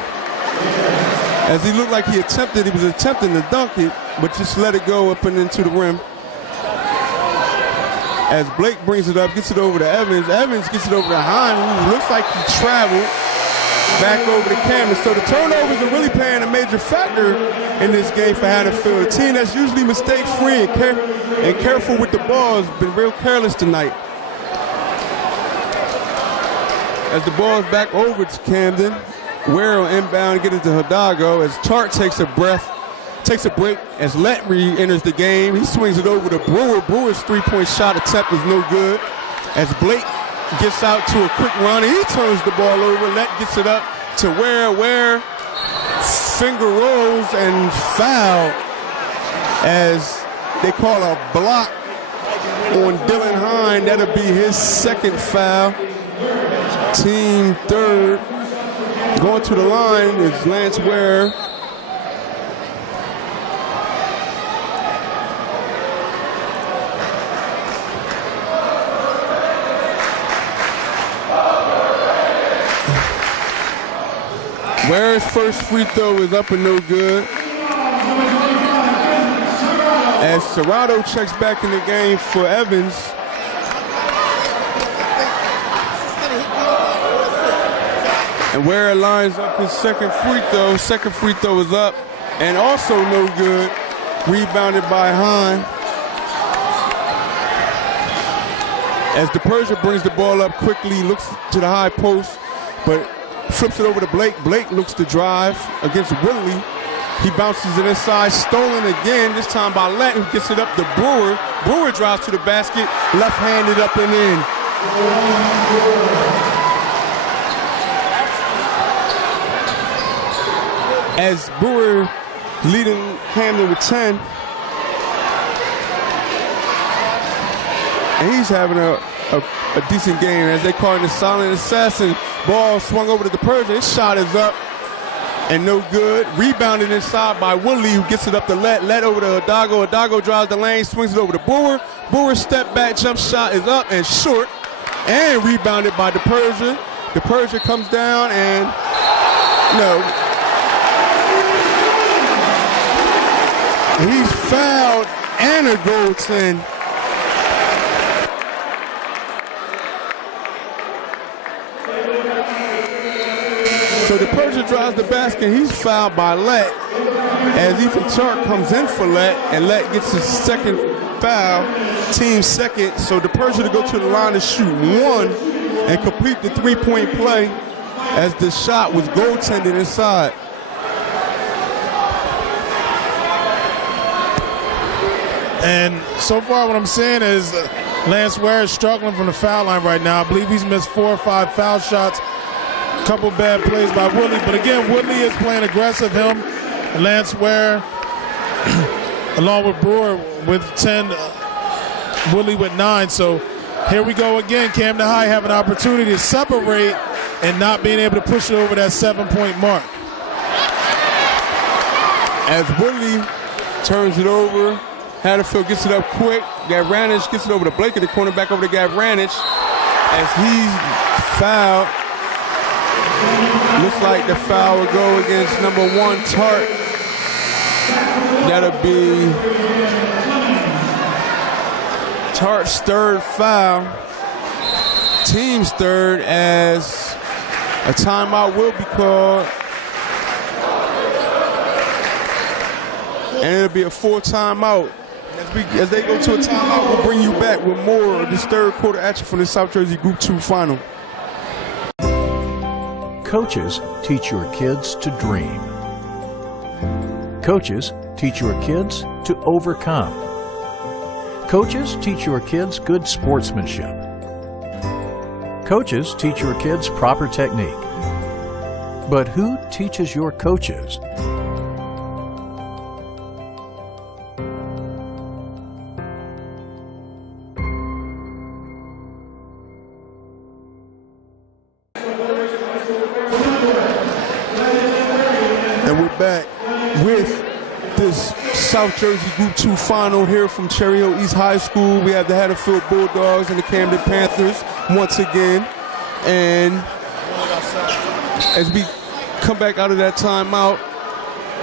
As he looked like he was attempting to dunk it, but just let it go up and into the rim. As Blake brings it up, gets it over to Evans. Evans gets it over to Hine, who looks like he traveled back over to Camden. So the turnovers are really playing a major factor in this game for Haddonfield. A team that's usually mistake-free and careful with the ball has been real careless tonight. As the ball is back over to Camden, Ware will inbound, get into Hidalgo as Tart takes a break as Let re-enters the game. He swings it over to Brewer. Brewer's 3-point shot attempt is no good. As Blake gets out to a quick run, and he turns the ball over. Let gets it up to Ware finger rolls and foul as they call a block on Dylan Hine. That'll be his second foul. Team third. Going to the line is Lance Ware. Ware's first free throw is up and no good. As Serrato checks back in the game for Evans. And Ware lines up his second free throw. Second free throw is up and also no good. Rebounded by Hine. As DePersia brings the ball up quickly, looks to the high post, but flips it over to Blake. Blake looks to drive against Woodley. He bounces it inside, stolen again, this time by Let, who gets it up to Brewer. Brewer drives to the basket, left-handed up and in. As Brewer leading Camden with 10. And he's having a decent game as they call it the silent assassin. Ball swung over to DePersia. His shot is up and no good. Rebounded inside by Woodley, who gets it up to Let over to Hidalgo. Hidalgo drives the lane, swings it over to Brewer. Brewer's step back jump shot is up and short. And rebounded by DePersia. DePersia comes down and no. He's fouled and a goaltend. So DePersia drives the basket. He's fouled by Let as Ethan Tart comes in for Let, and Let gets his second foul, team second. So DePersia to go to the line to shoot one and complete the 3-point play. as the shot was goaltended inside. And so far what I'm seeing is Lance Ware is struggling from the foul line right now. I believe he's missed 4 or 5 foul shots. A couple bad plays by Woodley. But again, Woodley is playing aggressive. Him, Lance Ware, along with Brewer with 10, Woodley with 9. So here we go again. Camden High have an opportunity to separate and not being able to push it over that 7-point mark. As Woodley turns it over, Hatterfield gets it up quick. Gavranich gets it over to Blake, the cornerback over to Gavranich. As he's fouled, looks like the foul will go against number 1, Tart. That'll be Tart's 3rd foul. Team's 3rd, as a timeout will be called. And it'll be a full timeout. As they go to a timeout, we'll bring you back with more of this 3rd quarter action from the South Jersey Group 2 final. Coaches teach your kids to dream. Coaches teach your kids to overcome. Coaches teach your kids good sportsmanship. Coaches teach your kids proper technique. But who teaches your coaches? And we're back with this South Jersey Group 2 final here from Cherry Hill East High School. We have the Hatterfield Bulldogs and the Camden Panthers once again. And as we come back out of that timeout,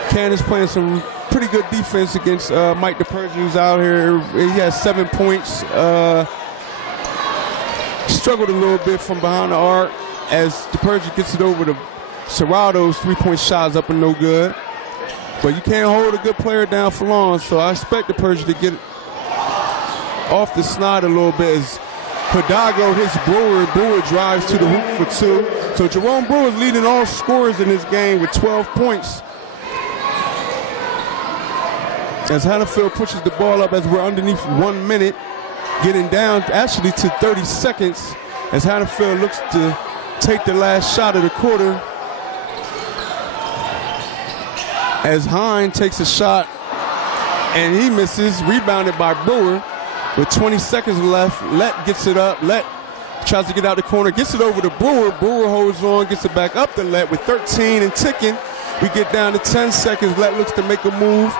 Camden's playing some pretty good defense against Mike DePerge, who's out here. He has 7 points. Struggled a little bit from behind the arc as DePerge gets it over to Serrato's 3-point shots up and no good. But you can't hold a good player down for long, so I expect DePerge to get off the snide a little bit as Hidalgo hits Brewer. Brewer drives to the hoop for 2. So Jerome Brewer is leading all scorers in this game with 12 points. As Hatterfield pushes the ball up as we're underneath 1 minute, getting down actually to 30 seconds as Hatterfield looks to take the last shot of the quarter. As Hine takes a shot and he misses, rebounded by Brewer with 20 seconds left. Lett gets it up. Lett tries to get out the corner, gets it over to Brewer. Brewer holds on, gets it back up to Lett with 13 and ticking. We get down to 10 seconds. Lett looks to make a move.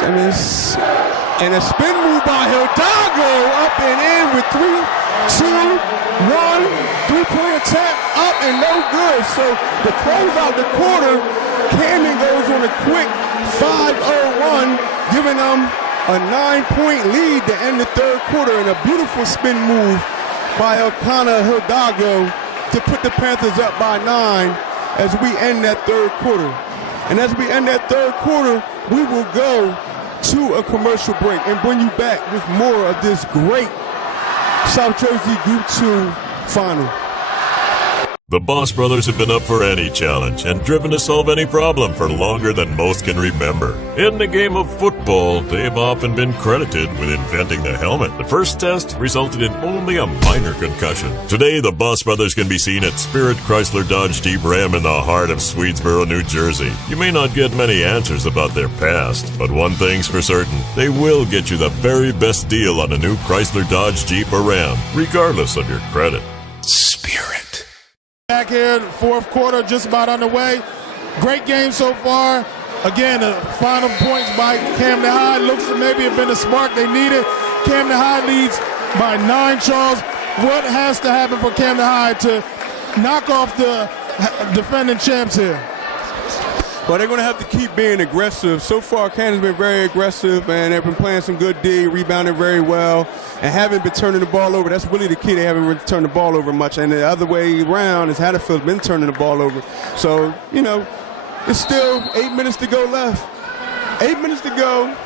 And a spin move by Hidalgo, up and in with 3, 2, 1. 3-point attack, up and no good. So to close out the quarter, Camden goes on a quick 5-0 run, giving them a 9-point lead to end the 3rd quarter, and a beautiful spin move by Elkanah Hidalgo to put the Panthers up by 9 as we end that 3rd quarter. And as we end that 3rd quarter, we will go to a commercial break and bring you back with more of this great South Jersey Group 2 final. The Boss Brothers have been up for any challenge and driven to solve any problem for longer than most can remember. In the game of football, they've often been credited with inventing the helmet. The first test resulted in only a minor concussion. Today, the Boss Brothers can be seen at Spirit Chrysler Dodge Jeep Ram in the heart of Swedesboro, New Jersey. You may not get many answers about their past, but one thing's for certain, they will get you the very best deal on a new Chrysler Dodge Jeep or Ram, regardless of your credit. Spirit. Back here, 4th quarter, just about underway. Great game so far. Again, the final points by Camden High. Looks to maybe have been the spark they needed. Camden High leads by 9, Charles. What has to happen for Camden High to knock off the defending champs here? Well, they're going to have to keep being aggressive. So far, Camden's been very aggressive, and they've been playing some good D, rebounding very well, and haven't been turning the ball over. That's really the key. They haven't really turned the ball over much. And the other way around is Hatterfield's been turning the ball over. So, you know, it's still 8 minutes to go left. 8 minutes to go,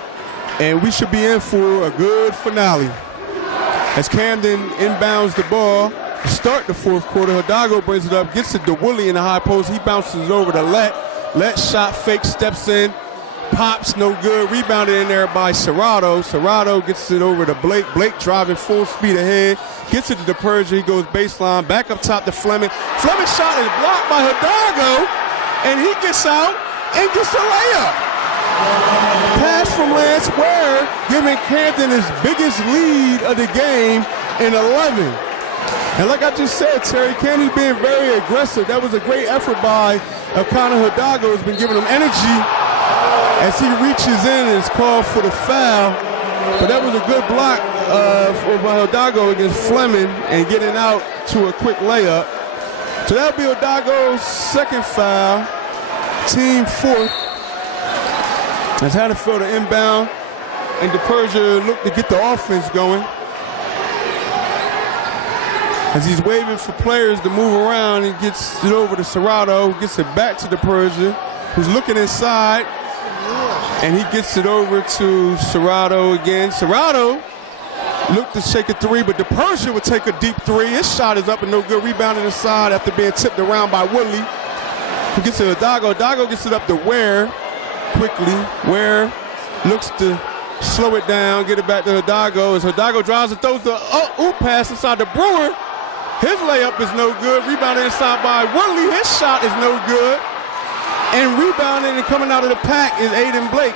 and we should be in for a good finale. As Camden inbounds the ball, to start the fourth quarter. Hidalgo brings it up, gets it to Willie in the high post. He bounces over to Let. Let shot fake, steps in, pops, no good. Rebounded in there by Serrato. Serrato gets it over to Blake. Blake driving full speed ahead. Gets it to DePergia. He goes baseline. Back up top to Fleming. Fleming's shot is blocked by Hidalgo. And he gets out and gets a layup. Pass from Lance Ware, giving Camden his biggest lead of the game in 11. And like I just said, Terry, Camden being very aggressive. That was a great effort by Connor Hidalgo. Has been giving him energy as he reaches in and is called for the foul. But that was a good block by Hidalgo against Fleming and getting out to a quick layup. So that'll be Hidalgo's second foul, team fourth. As Haddonfield to inbound, and DePergia look to get the offense going. As he's waving for players to move around, he gets it over to Serrato, gets it back to DePergia, who's looking inside, and he gets it over to Serrato again. Serrato looked to shake a three, but DePergia would take a deep three. His shot is up and no good, rebounded inside after being tipped around by Woodley, who gets it to Hidalgo. Hidalgo gets it up to Ware. Quickly, Ware looks to slow it down, get it back to Hidalgo. As Hidalgo drives and throws the pass inside the Brewer. His layup is no good. Rebounded inside by Woodley. His shot is no good. And rebounding and coming out of the pack is Aiden Blake.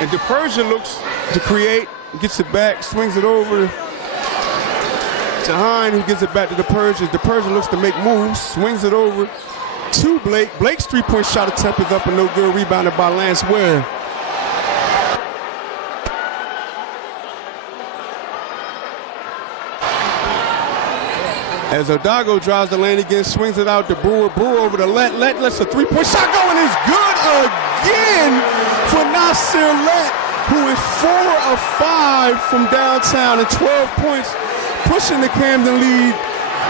And DePergia looks to create, gets it back, swings it over to Hine, who gets it back to DePergia. DePergia looks to make moves, swings it over to Blake. Blake's three-point shot attempt is up and no good, rebounded by Lance Ware. As Hidalgo drives the lane again, swings it out to Brewer. Brewer over to Let. Let lets a three-point shot go and is good again for Nasir Let, who is 4 of 5 from downtown and 12 points, pushing the Camden lead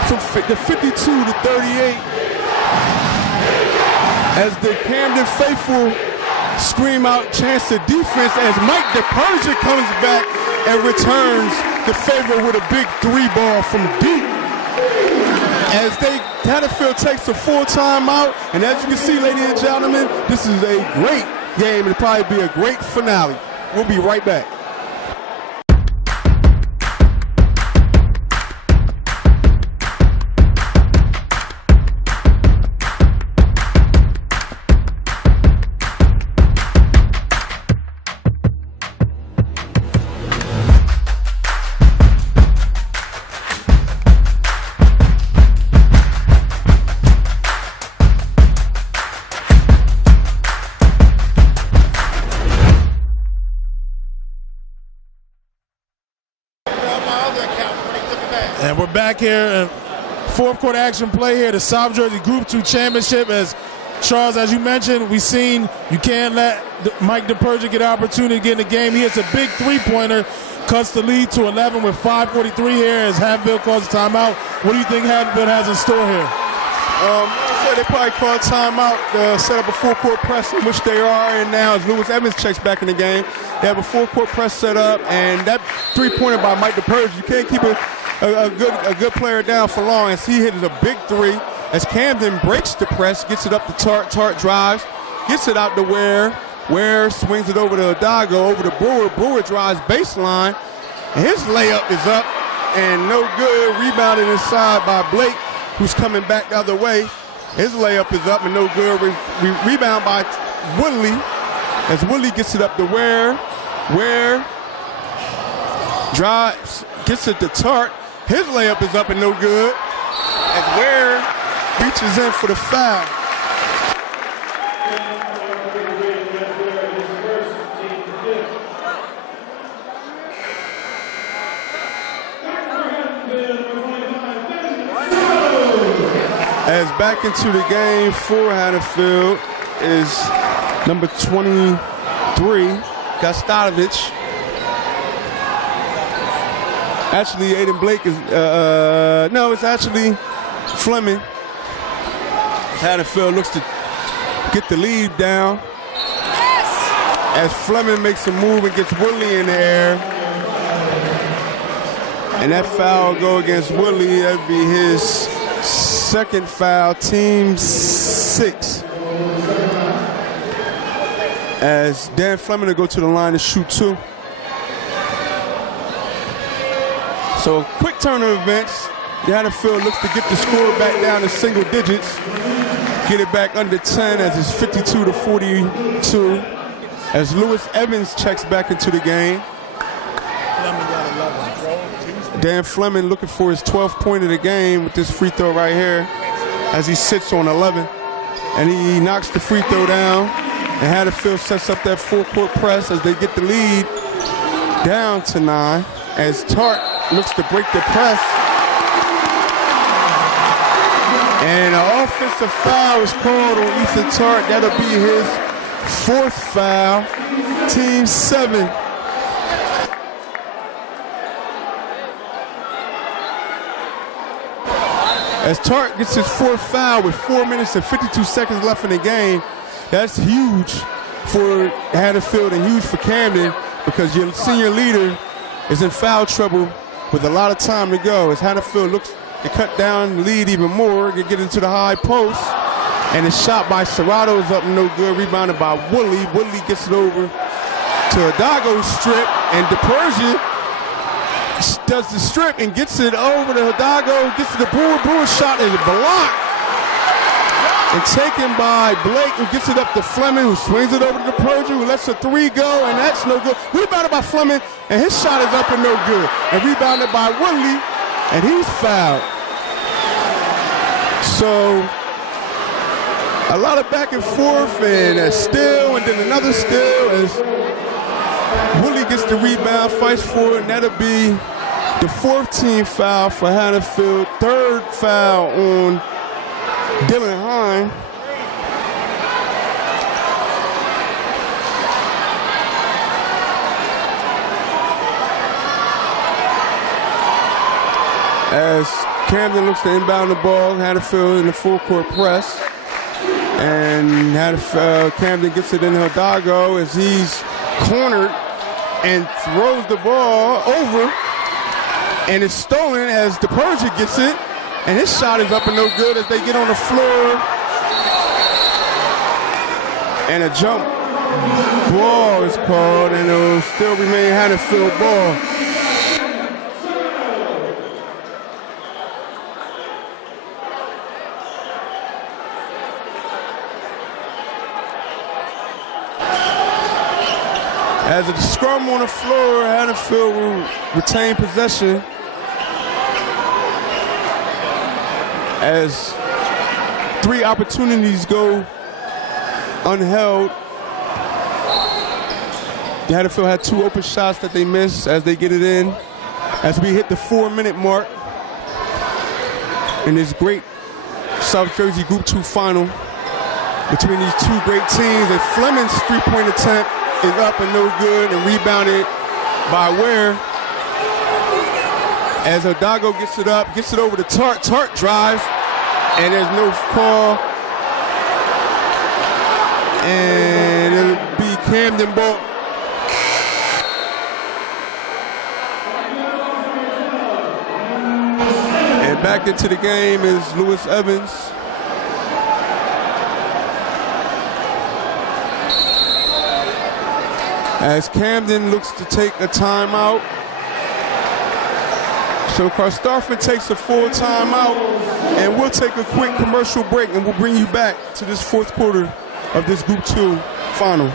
from the 52 to 38. As the Camden faithful scream out chance to defense as Mike DePergia comes back and returns the favor with a big three ball from deep. As Haddonfield takes a full timeout, and as you can see, ladies and gentlemen, this is a great game. It'll probably be a great finale. We'll be right back. And we're back here, fourth quarter action play here, the South Jersey Group 2 Championship. As Charles, as you mentioned, we've seen you can't let Mike DePergia get an opportunity to get in the game. He hits a big three-pointer, cuts the lead to 11 with 5:43 here as Haddonfield calls a timeout. What do you think Haddonfield has in store here? They probably call a timeout, set up a full-court press, in which they are in now as Lewis Evans checks back in the game. They have a full-court press set up, and that three-pointer by Mike DePergia, you can't keep a good player down for long as he hits a big three as Camden breaks the press, gets it up to Tart. Tart drives, gets it out to Ware. Ware swings it over to Hidalgo, over to Brewer. Brewer drives baseline, and his layup is up and no good. Rebounded inside by Blake, who's coming back the other way. His layup is up and no good. Rebound by Woodley as Woodley gets it up to Ware. Ware drives, gets it to Tart. His layup is up and no good as Ware reaches in for the foul. As back into the game for Haddonfield is number 23, Gostadovich. Actually, Aiden Blake is, no, it's actually Fleming. Haddonfield looks to get the lead down. As Fleming makes a move and gets Woodley in the air. And And that foul will go against Woodley. That'd be his second foul, team 6. As Dan Fleming will go to the line to shoot 2. So quick turn of events. Hatfield looks to get the score back down to single digits. Get it back under 10 as it's 52-42. As Lewis Evans checks back into the game. Dan Fleming looking for his 12th point of the game with this free throw right here as he sits on 11. And he knocks the free throw down. And Hatfield sets up that full-court press as they get the lead down to 9. As Tart looks to break the press. And an offensive foul is called on Ethan Tart. That'll be his 4th foul, team 7. As Tart gets his 4th foul with 4 minutes and 52 seconds left in the game, that's huge for Hatfield and huge for Camden because your senior leader is in foul trouble with a lot of time to go. As Hatfield looks to cut down the lead even more, to get into the high post. And a shot by Serrato is up no good, rebounded by Woodley. Woodley gets it over to Hidalgo's strip, and DePersia does the strip and gets it over to Hidalgo, gets to the Brewer. Brewer's shot is blocked and taken by Blake, who gets it up to Fleming, who swings it over to DePersia, who lets a 3 go, and that's no good. Rebounded by Fleming, and his shot is up and no good. And rebounded by Woodley, and he's fouled. So a lot of back and forth, and a steal, and then another steal as Woodley gets the rebound, fights for it, and that'll be the 4th team foul for Hatfield. 3rd foul on Dylan Hine. As Camden looks to inbound the ball, Hatfield in the full court press. And Camden gets it in Hidalgo as he's cornered and throws the ball over. And it's stolen as DePersia gets it. And his shot is up and no good as they get on the floor. And a jump ball is called, and it'll still remain Hatfield ball. As a scrum on the floor, Hatfield will retain possession. As 3 opportunities go unheld. Hatfield had 2 open shots that they missed as they get it in. As we hit the 4-minute mark in this great South Jersey Group 2 final between these 2 great teams. And Fleming's 3-point attempt is up and no good, and rebounded by Ware. As Hidalgo gets it up, gets it over to Tart. Tart drives, and there's no call. And it'll be Camden ball. And back into the game is Lewis Evans. As Camden looks to take a timeout. So Karstoffen takes a full timeout, and we'll take a quick commercial break, and we'll bring you back to this 4th quarter of this Group 2 final.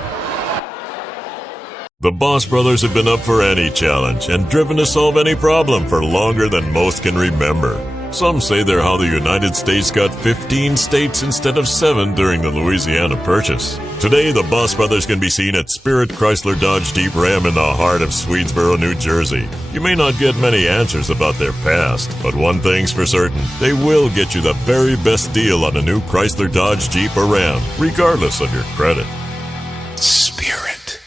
The Boss Brothers have been up for any challenge and driven to solve any problem for longer than most can remember. Some say they're how the United States got 15 states instead of 7 during the Louisiana Purchase. Today, the Boss Brothers can be seen at Spirit Chrysler Dodge Jeep Ram in the heart of Swedesboro, New Jersey. You may not get many answers about their past, but one thing's for certain, they will get you the very best deal on a new Chrysler Dodge Jeep or Ram, regardless of your credit. Spirit.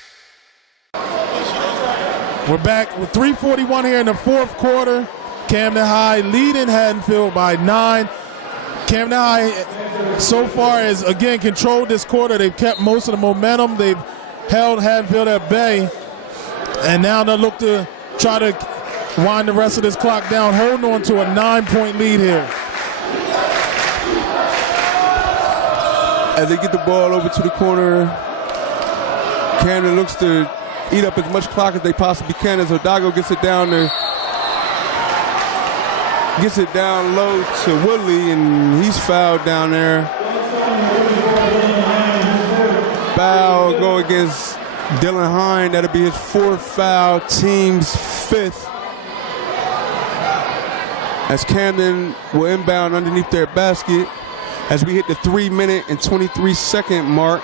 We're back with 3:41 here in the 4th quarter. Camden High leading Haddonfield by 9. Camden High so far has, again, controlled this quarter. They've kept most of the momentum. They've held Haddonfield at bay. And now they look to try to wind the rest of this clock down, holding on to a 9-point lead here. As they get the ball over to the corner, Camden looks to eat up as much clock as they possibly can as Hidalgo gets it down there. Gets it down low to Woodley, and he's fouled down there. Foul go against Dylan Hine. That'll be his 4th foul, team's 5th. As Camden will inbound underneath their basket. As we hit the 3-minute and 23-second mark,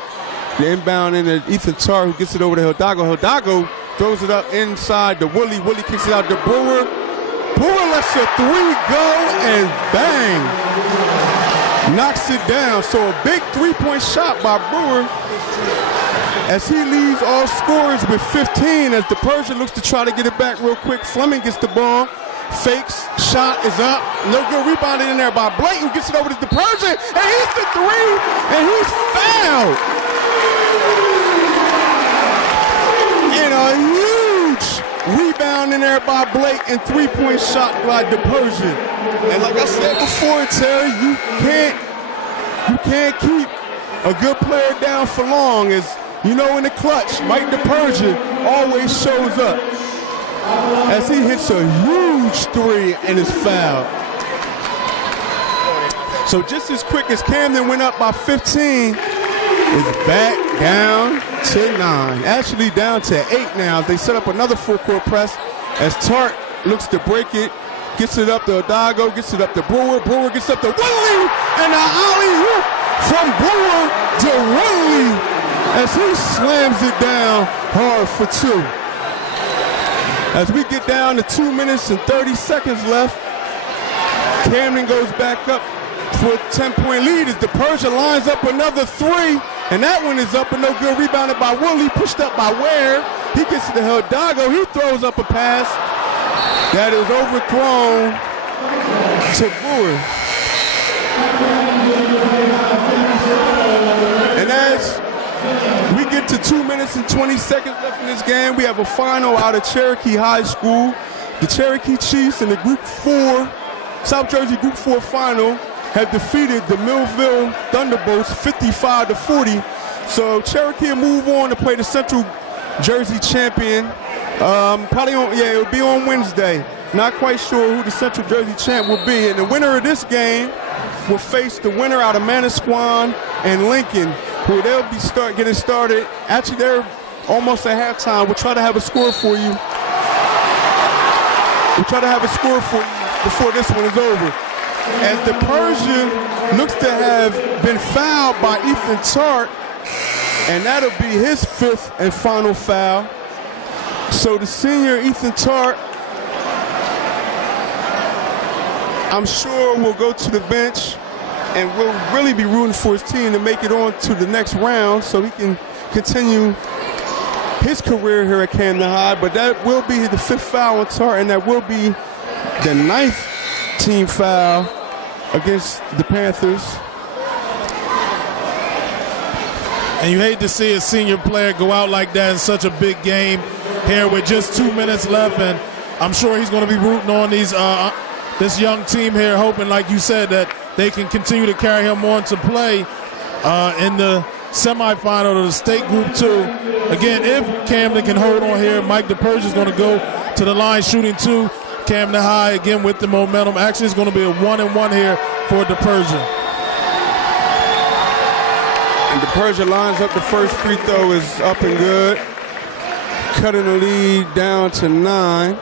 the inbound into Ethan Tarr, who gets it over to Hidalgo. Hidalgo throws it up inside to Woodley. Woodley kicks it out to Brewer. Brewer lets a 3 go and bang! Knocks it down. So a big 3-point shot by Brewer as he leads all scorers with 15 as the Persian looks to try to get it back real quick. Fleming gets the ball. Fakes, shot is up. No good rebounding in there by Blake, who gets it over to the Persian, and he's the 3, and he's fouled. And a huge rebound in there by Blake and 3-point shot by the Persian. And like I said before, Terry, you can't keep a good player down for long. As you know, in the clutch, Mike the Persian always shows up as he hits a huge 3 and is fouled. So just as quick as Camden went up by 15, it's back down to 9. Actually down to 8 now. They set up another full-court press as Tart looks to break it, gets it up to Hidalgo, gets it up to Brewer. Brewer gets up to Woodley, and an alley-oop from Brewer to Woodley as he slams it down hard for 2. As we get down to 2 minutes and 30 seconds left, Camden goes back up for a 10-point lead as the Persian lines up another 3, and that one is up and no good. Rebounded by Woodley, pushed up by Ware. He gets to the Hidalgo. He throws up a pass that is overthrown to Brewer. And as we get to 2 minutes and 20 seconds left in this game, we have a final out of Cherokee High School. The Cherokee Chiefs in the Group 4, South Jersey Group 4 final have defeated the Millville Thunderbolts 55-40. So Cherokee will move on to play the Central Jersey champion. It'll be on Wednesday. Not quite sure who the Central Jersey champ will be. And the winner of this game will face the winner out of Manasquan and Lincoln, who they'll be getting started. Actually, they're almost at halftime. We'll try to have a score for you. We'll try to have a score for you before this one is over. As the Persian looks to have been fouled by Ethan Tart, and that'll be his 5th and final foul. So the senior Ethan Tart, I'm sure, will go to the bench and will really be rooting for his team to make it on to the next round so he can continue his career here at Camden High. But that will be the 5th foul on Tart, and that will be the 9th team foul against the Panthers. And you hate to see a senior player go out like that in such a big game here with just 2 minutes left, and I'm sure he's going to be rooting on this young team here, hoping, like you said, that they can continue to carry him on to play in the semifinal of the state Group 2. Again, if Camden can hold on here, Mike DePerge is going to go to the line shooting 2. Camden High, again, with the momentum. Actually, it's going to be a 1-and-1 here for DePerge. And DePerge lines up the first free throw, is up and good. Cutting the lead down to 9.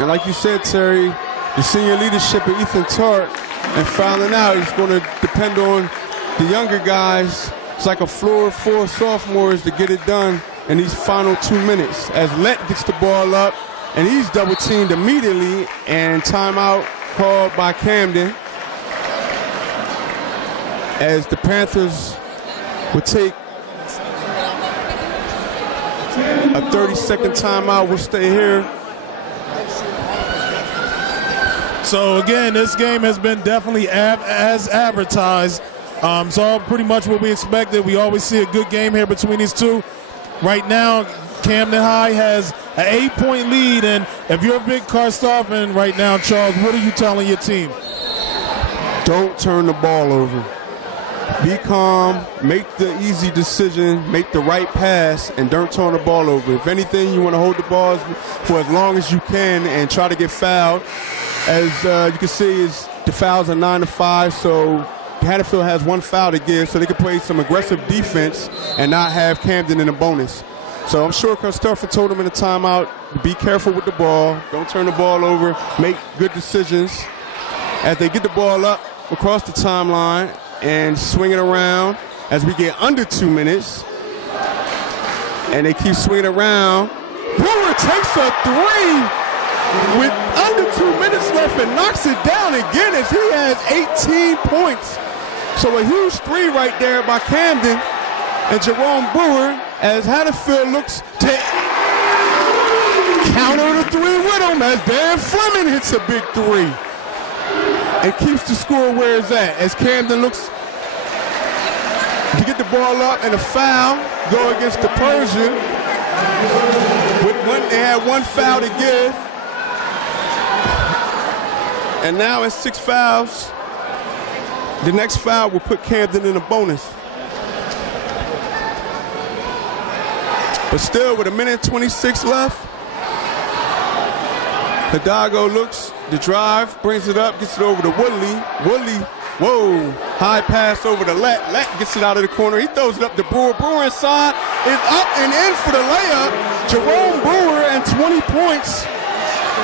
And like you said, Terry, the senior leadership of Ethan Tart and fouling out is going to depend on the younger guys. It's like a floor of 4 sophomores to get it done in these final 2 minutes. As Let gets the ball up, and he's double teamed immediately, and timeout called by Camden. As the Panthers would take a 30-second timeout. We'll stay here. So again, this game has been definitely as advertised. So pretty much what we expected. We always see a good game here between these two. Right now, Camden High has an 8-point lead, and if you're a big Karstoff fan right now, Charles, what are you telling your team? Don't turn the ball over. Be calm, make the easy decision, make the right pass, and don't turn the ball over. If anything, you want to hold the ball for as long as you can and try to get fouled. As you can see, the fouls are 9-5, so Hatfield has one foul to give, so they can play some aggressive defense and not have Camden in a bonus. So I'm sure Karstoff told him in the timeout, be careful with the ball, don't turn the ball over, make good decisions. As they get the ball up across the timeline and swing it around as we get under 2 minutes, and they keep swinging around. Brewer takes a three with under 2 minutes left and knocks it down again as he has 18 points. So a huge three right there by Camden and Jerome Brewer as Hatfield looks to counter the three with him as Dan Fleming hits a big three and keeps the score where it's at as Camden looks to get the ball up and a foul go against the Persian. They had one foul to give, and now it's 6 fouls. The next foul will put Camden in a bonus. But still, with 1:26 left, Hidalgo looks, the drive, brings it up, gets it over to Woodley. Woodley, whoa, high pass over to Let. Let gets it out of the corner. He throws it up to Brewer. Brewer inside is up and in for the layup. Jerome Brewer and 20 points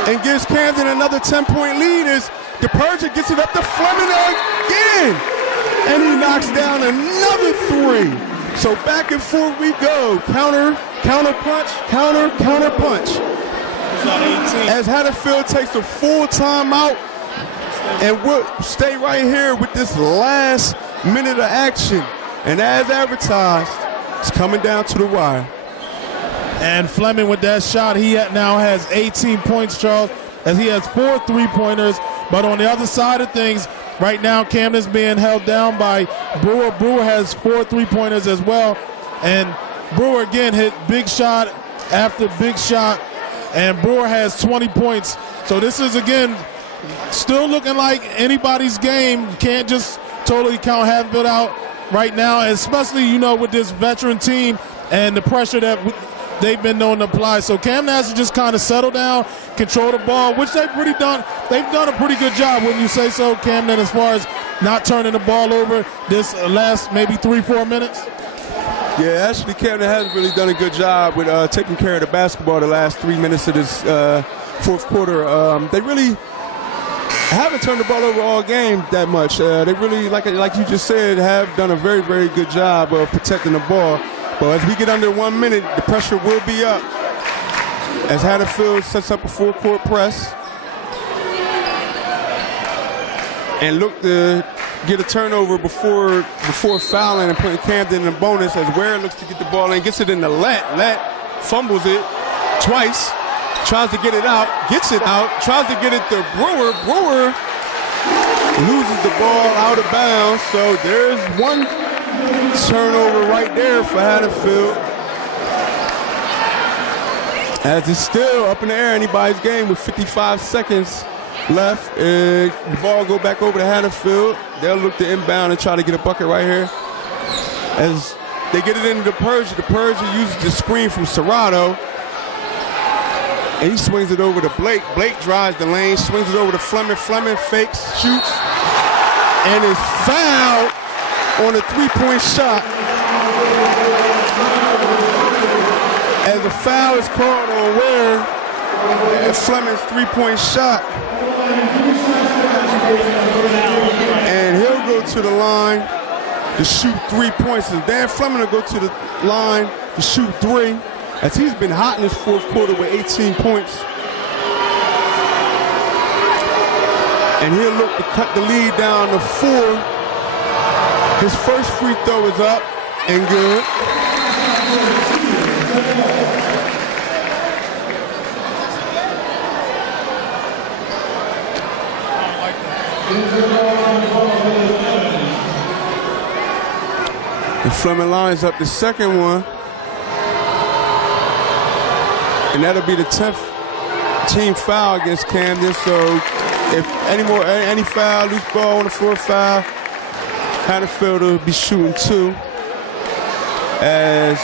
and gives Camden another 10-point lead as DePerja gets it up to Fleming again. And he knocks down another three. So back and forth we go. Counter, counter punch, counter, counter punch. As Hatfield takes a full timeout, and we'll stay right here with this last minute of action. And as advertised, it's coming down to the wire. And Fleming with that shot, he now has 18 points, Charles, as he has 4 3-pointers. But on the other side of things, right now Camden's being held down by Brewer. Brewer has 4 3-pointers as well. And Brewer again hit big shot after big shot. And Brewer has 20 points. So this is, again, still looking like anybody's game. You can't just totally count Hatfield out right now, especially, you know, with this veteran team and the pressure that they've been known to apply. So Camden has to just kind of settle down, control the ball, which they've really done. They've done a pretty good job, wouldn't you say so, Camden, as far as not turning the ball over this last maybe 3-4 minutes? Yeah, actually Camden has really done a good job with taking care of the basketball the last 3 minutes of this fourth quarter. They really haven't turned the ball over all game that much. They really, like you just said, have done a very, very good job of protecting the ball. But as we get under 1 minute, the pressure will be up as Hatfield sets up a full-court press and look to get a turnover before fouling and putting Camden in a bonus as Ware looks to get the ball and gets it in the Let. Let fumbles it twice, tries to get it out, gets it out, tries to get it to Brewer. Brewer loses the ball out of bounds, so there's one turnover right there for Hatfield. As it's still up in the air, anybody's game with 55 seconds left. The ball go back over to Hatfield. They'll look to inbound and try to get a bucket right here. As they get it into the Persia uses the screen from Serrato. And he swings it over to Blake. Blake drives the lane, swings it over to Fleming. Fleming fakes, shoots, and is fouled on a 3-point shot. As a foul is called on Ware, Fleming's 3-point shot. And he'll go to the line to shoot 3 points. And Dan Fleming will go to the line to shoot 3, as he's been hot in this fourth quarter with 18 points. And he'll look to cut the lead down to 4. His first free throw is up and good. And Fleming lines up the second one. And that'll be the 10th team foul against Camden. So if any foul, loose ball on the floor foul, Haddonfield will be shooting 2. As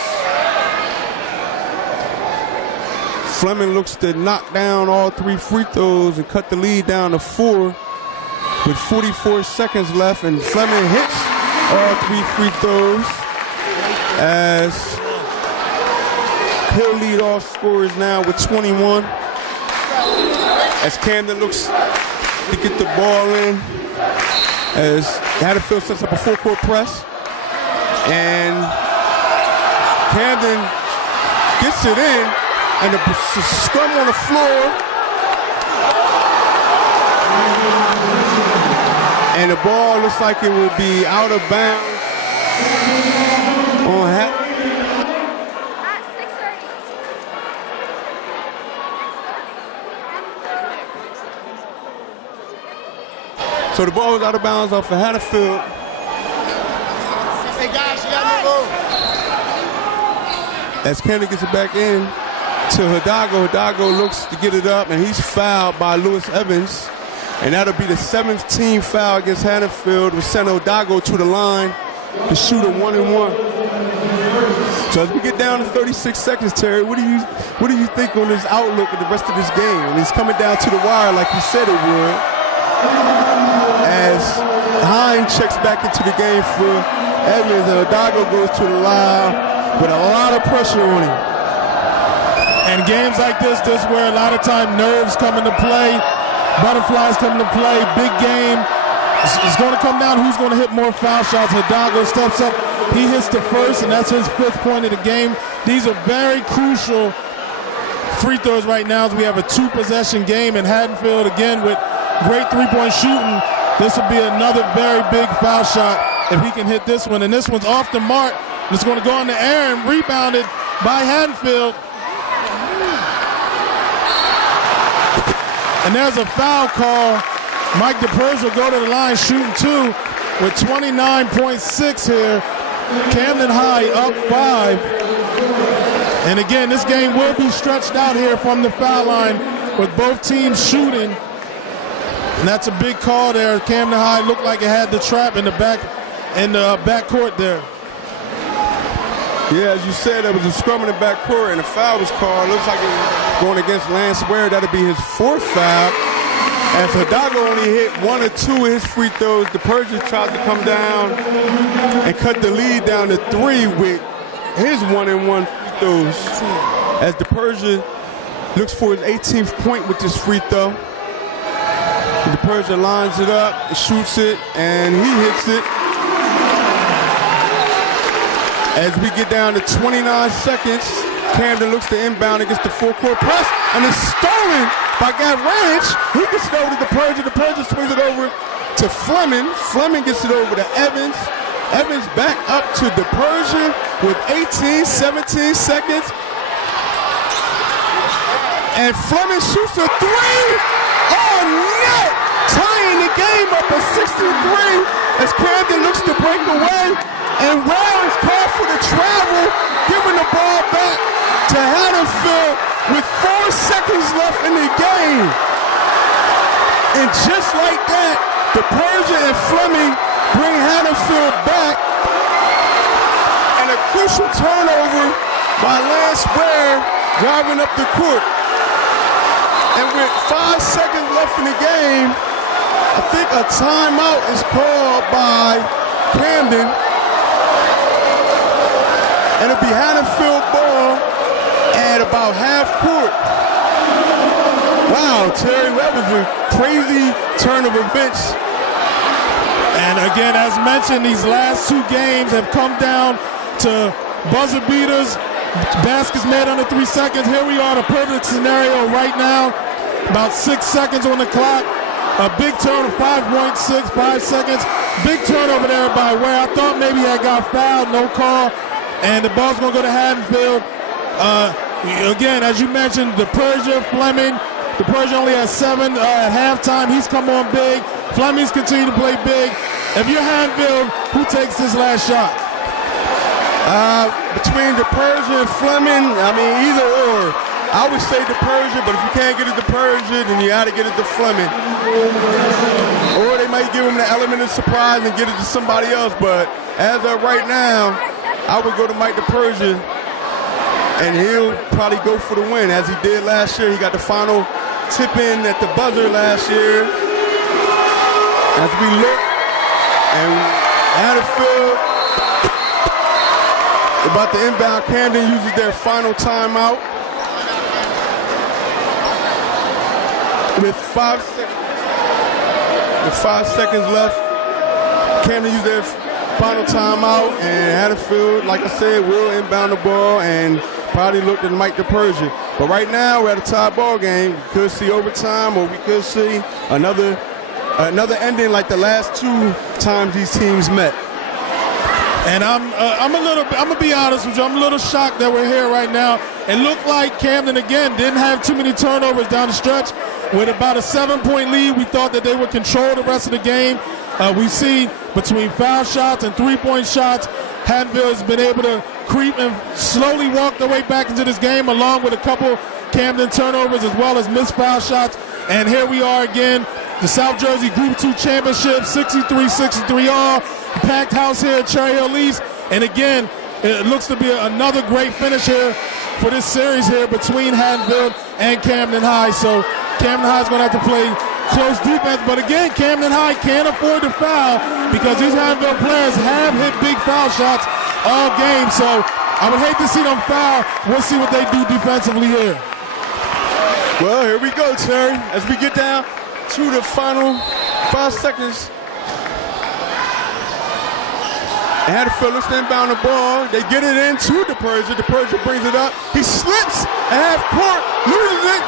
Fleming looks to knock down all 3 free throws and cut the lead down to 4 with 44 seconds left, and Fleming hits all 3 free throws as he'll lead all scorers now with 21. As Camden looks to get the ball in, as Haddonfield sets up a full-court press, and Camden gets it in, and the scrum on the floor, and the ball looks like it will be out of bounds on Haddonfield. So the ball is out of bounds off of Haddonfield. Hey guys, you got to move. As Camden gets it back in to Hidalgo. Hidalgo looks to get it up, and he's fouled by Lewis Evans. And that'll be the 7th team foul against Haddonfield, with send Hidalgo to the line to shoot a 1-and-1. So as we get down to 36 seconds, Terry, what do you think on this outlook of the rest of this game? And he's coming down to the wire like he said it would. As Hine checks back into the game for Evans, and Hidalgo goes to the line with a lot of pressure on him. And games like this where a lot of time nerves come into play, butterflies come into play, big game. It's going to come down who's going to hit more foul shots. Hidalgo steps up, he hits the first, and that's his 5th point of the game. These are very crucial free throws right now as we have a 2-possession game, and Haddonfield again with great 3-point shooting. This will be another very big foul shot if he can hit this one. And this one's off the mark. It's going to go in the air and rebounded by Haddonfield. And there's a foul call. Mike DePerge will go to the line shooting 2 with 29.6 here. Camden High up 5. And again, this game will be stretched out here from the foul line with both teams shooting. And that's a big call there. Camden High looked like it had the trap in the back court there. Yeah, as you said, there was a scrum in the back court, and a foul was called. Looks like it was going against Lance Ware. That'll be his 4th foul. As Hidalgo only hit 1 or 2 of his free throws, DePerge tried to come down and cut the lead down to 3 with his 1-and-1 free throws. As DePerge looks for his 18th point with this free throw. DePerge lines it up, shoots it, and he hits it. As we get down to 29 seconds, Camden looks to inbound against the full-court press, and it's stolen by Gavranich. He gets it over to DePerge. DePerge swings it over to Fleming. Fleming gets it over to Evans. Evans back up to DePerge with 17 seconds. And Fleming shoots a 3. Oh, net! Tying the game up at 63 as Camden looks to break away. And Ware is called for the travel, giving the ball back to Haddonfield with 4 seconds left in the game. And just like that, DePerge and Fleming bring Haddonfield back. And a crucial turnover by Lance Ware driving up the court. And with 5 seconds left in the game, I think a timeout is called by Camden. And it'll be Haddonfield ball at about half court. Wow, Terry, that was a crazy turn of events. And again, as mentioned, these last 2 games have come down to buzzer beaters, baskets made under 3 seconds. Here we are, the perfect scenario right now. About 6 seconds on the clock. A big turn of 5.6, 5 seconds. Big turnover there by Ware. I thought maybe I got fouled, no call. And the ball's going to go to Haddonfield. Again, as you mentioned, DePerge, Fleming. DePerge only has 7 at halftime. He's come on big. Fleming's continue to play big. If you're Haddonfield, who takes this last shot? Between DePerge and Fleming, I mean, either or. I would say DePersia, but if you can't get it to DePersia, then you got to get it to Fleming. Or they might give him the element of surprise and get it to somebody else. But as of right now, I would go to Mike DePersia, and he'll probably go for the win, as he did last year. He got the final tip in at the buzzer last year. As we look, and Hatfield about to inbound. Camden uses their final timeout. With 5 seconds left, Camden used their final timeout, and Hatfield, like I said, will inbound the ball and probably looked at Mike DePersia. But right now, we're at a tie ball game. We could see overtime, or we could see another ending like the last 2 times these teams met. And I'm gonna be honest with you. I'm a little shocked that we're here right now. It looked like Camden again didn't have too many turnovers down the stretch. With about a 7-point lead, we thought that they would control the rest of the game. We see between foul shots and 3-point shots, Haddonfield has been able to creep and slowly walk their way back into this game, along with a couple Camden turnovers as well as missed foul shots. And here we are again, the South Jersey Group 2 Championship, 63-63 all. Packed house here at Cherry Hill East. And again, it looks to be another great finish here for this series here between Haddonfield and Camden High. So Camden High is going to have to play close defense. But again, Camden High can't afford to foul because these Haddonfield players have hit big foul shots all game. So I would hate to see them foul. We'll see what they do defensively here. Well, here we go, Terry. As we get down to the final 5 seconds. Haddonfield looks to inbound the ball. They get it into DePersia. DePersia brings it up. He slips at half court, loses it,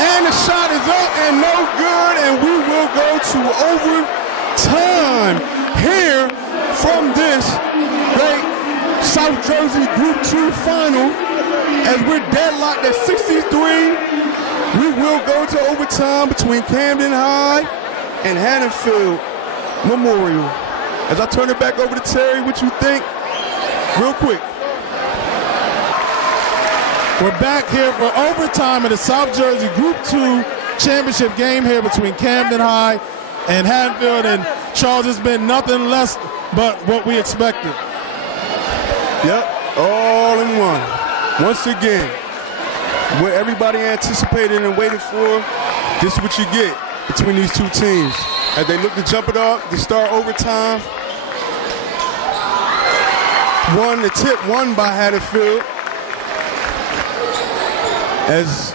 and the shot is up and no good. And we will go to overtime here from this great South Jersey Group 2 final. As we're deadlocked at 63, we will go to overtime between Camden High and Haddonfield Memorial. As I turn it back over to Terry, what you think? Real quick. We're back here for overtime in the South Jersey Group 2 Championship game here between Camden High and Haddonfield. And Charles, it's been nothing less but what we expected. Yep, all in one. Once again, what everybody anticipated and waited for, this is what you get between these two teams. As they look to jump it up, they start overtime. The tip won by Haddonfield. As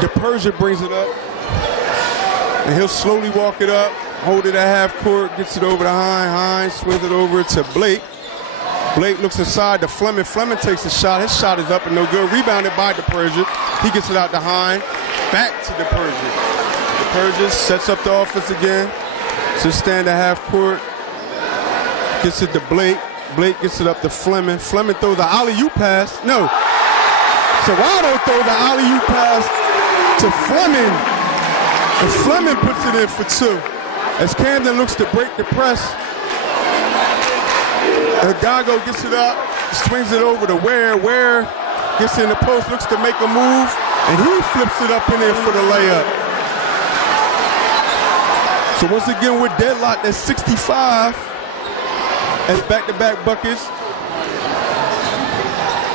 DePersia brings it up, and he'll slowly walk it up, hold it at half court, gets it over to Hines, swings it over to Blake. Blake looks inside to Fleming. Fleming takes a shot. His shot is up and no good. Rebounded by DePersia. He gets it out to Hines. Back to DePersia. DePersia sets up the offense again. Just stand at half court. Gets it to Blake. Blake gets it up to Fleming. Fleming throws an alley-oop pass. No. Serrato throws an alley-oop pass to Fleming. And Fleming puts it in for 2. As Camden looks to break the press. Hidalgo gets it up, swings it over to Ware. Ware gets in the post, looks to make a move, and he flips it up in there for the layup. So once again, we're deadlocked at 65 as back-to-back buckets.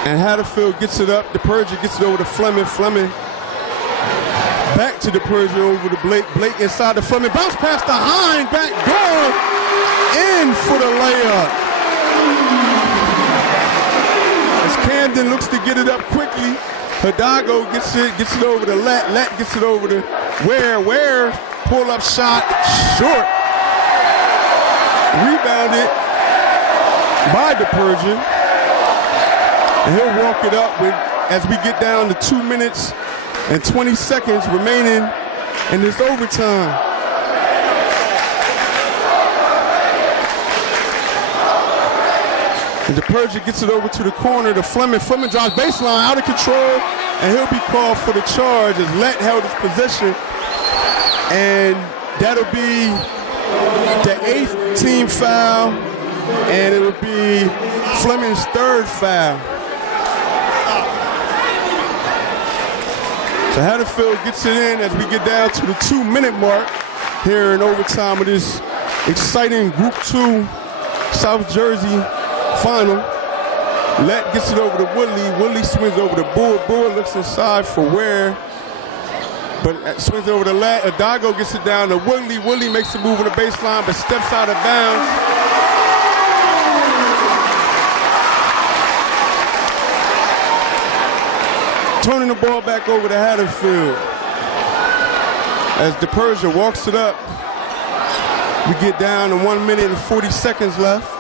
And Haddonfield gets it up. DePersia gets it over to Fleming. Fleming back to DePersia over to Blake. Blake inside the Fleming. Bounce pass to Hines. Back door. In for the layup. As Camden looks to get it up quickly, Hidalgo gets it over to Let. Let gets it over to Ware. Ware pull-up shot short. Rebounded by DePersia. And he'll walk it up as we get down to 2 minutes and 20 seconds remaining in this overtime. And DePersia gets it over to the corner to Fleming. Fleming drives baseline out of control, and he'll be called for the charge as Let held his possession. And that'll be the 8th team foul, and it'll be Fleming's 3rd foul. So Haddonfield gets it in as we get down to the 2-minute mark here in overtime of this exciting Group 2 South Jersey final. Lett gets it over to Woodley. Woodley swings over to Brewer. Brewer looks inside for Ware, but swings it over to Lett. Adago gets it down to Woodley. Woodley makes a move on the baseline, but steps out of bounds. Turning the ball back over to Haddonfield. As DePersia walks it up, we get down to 1 minute and 40 seconds left.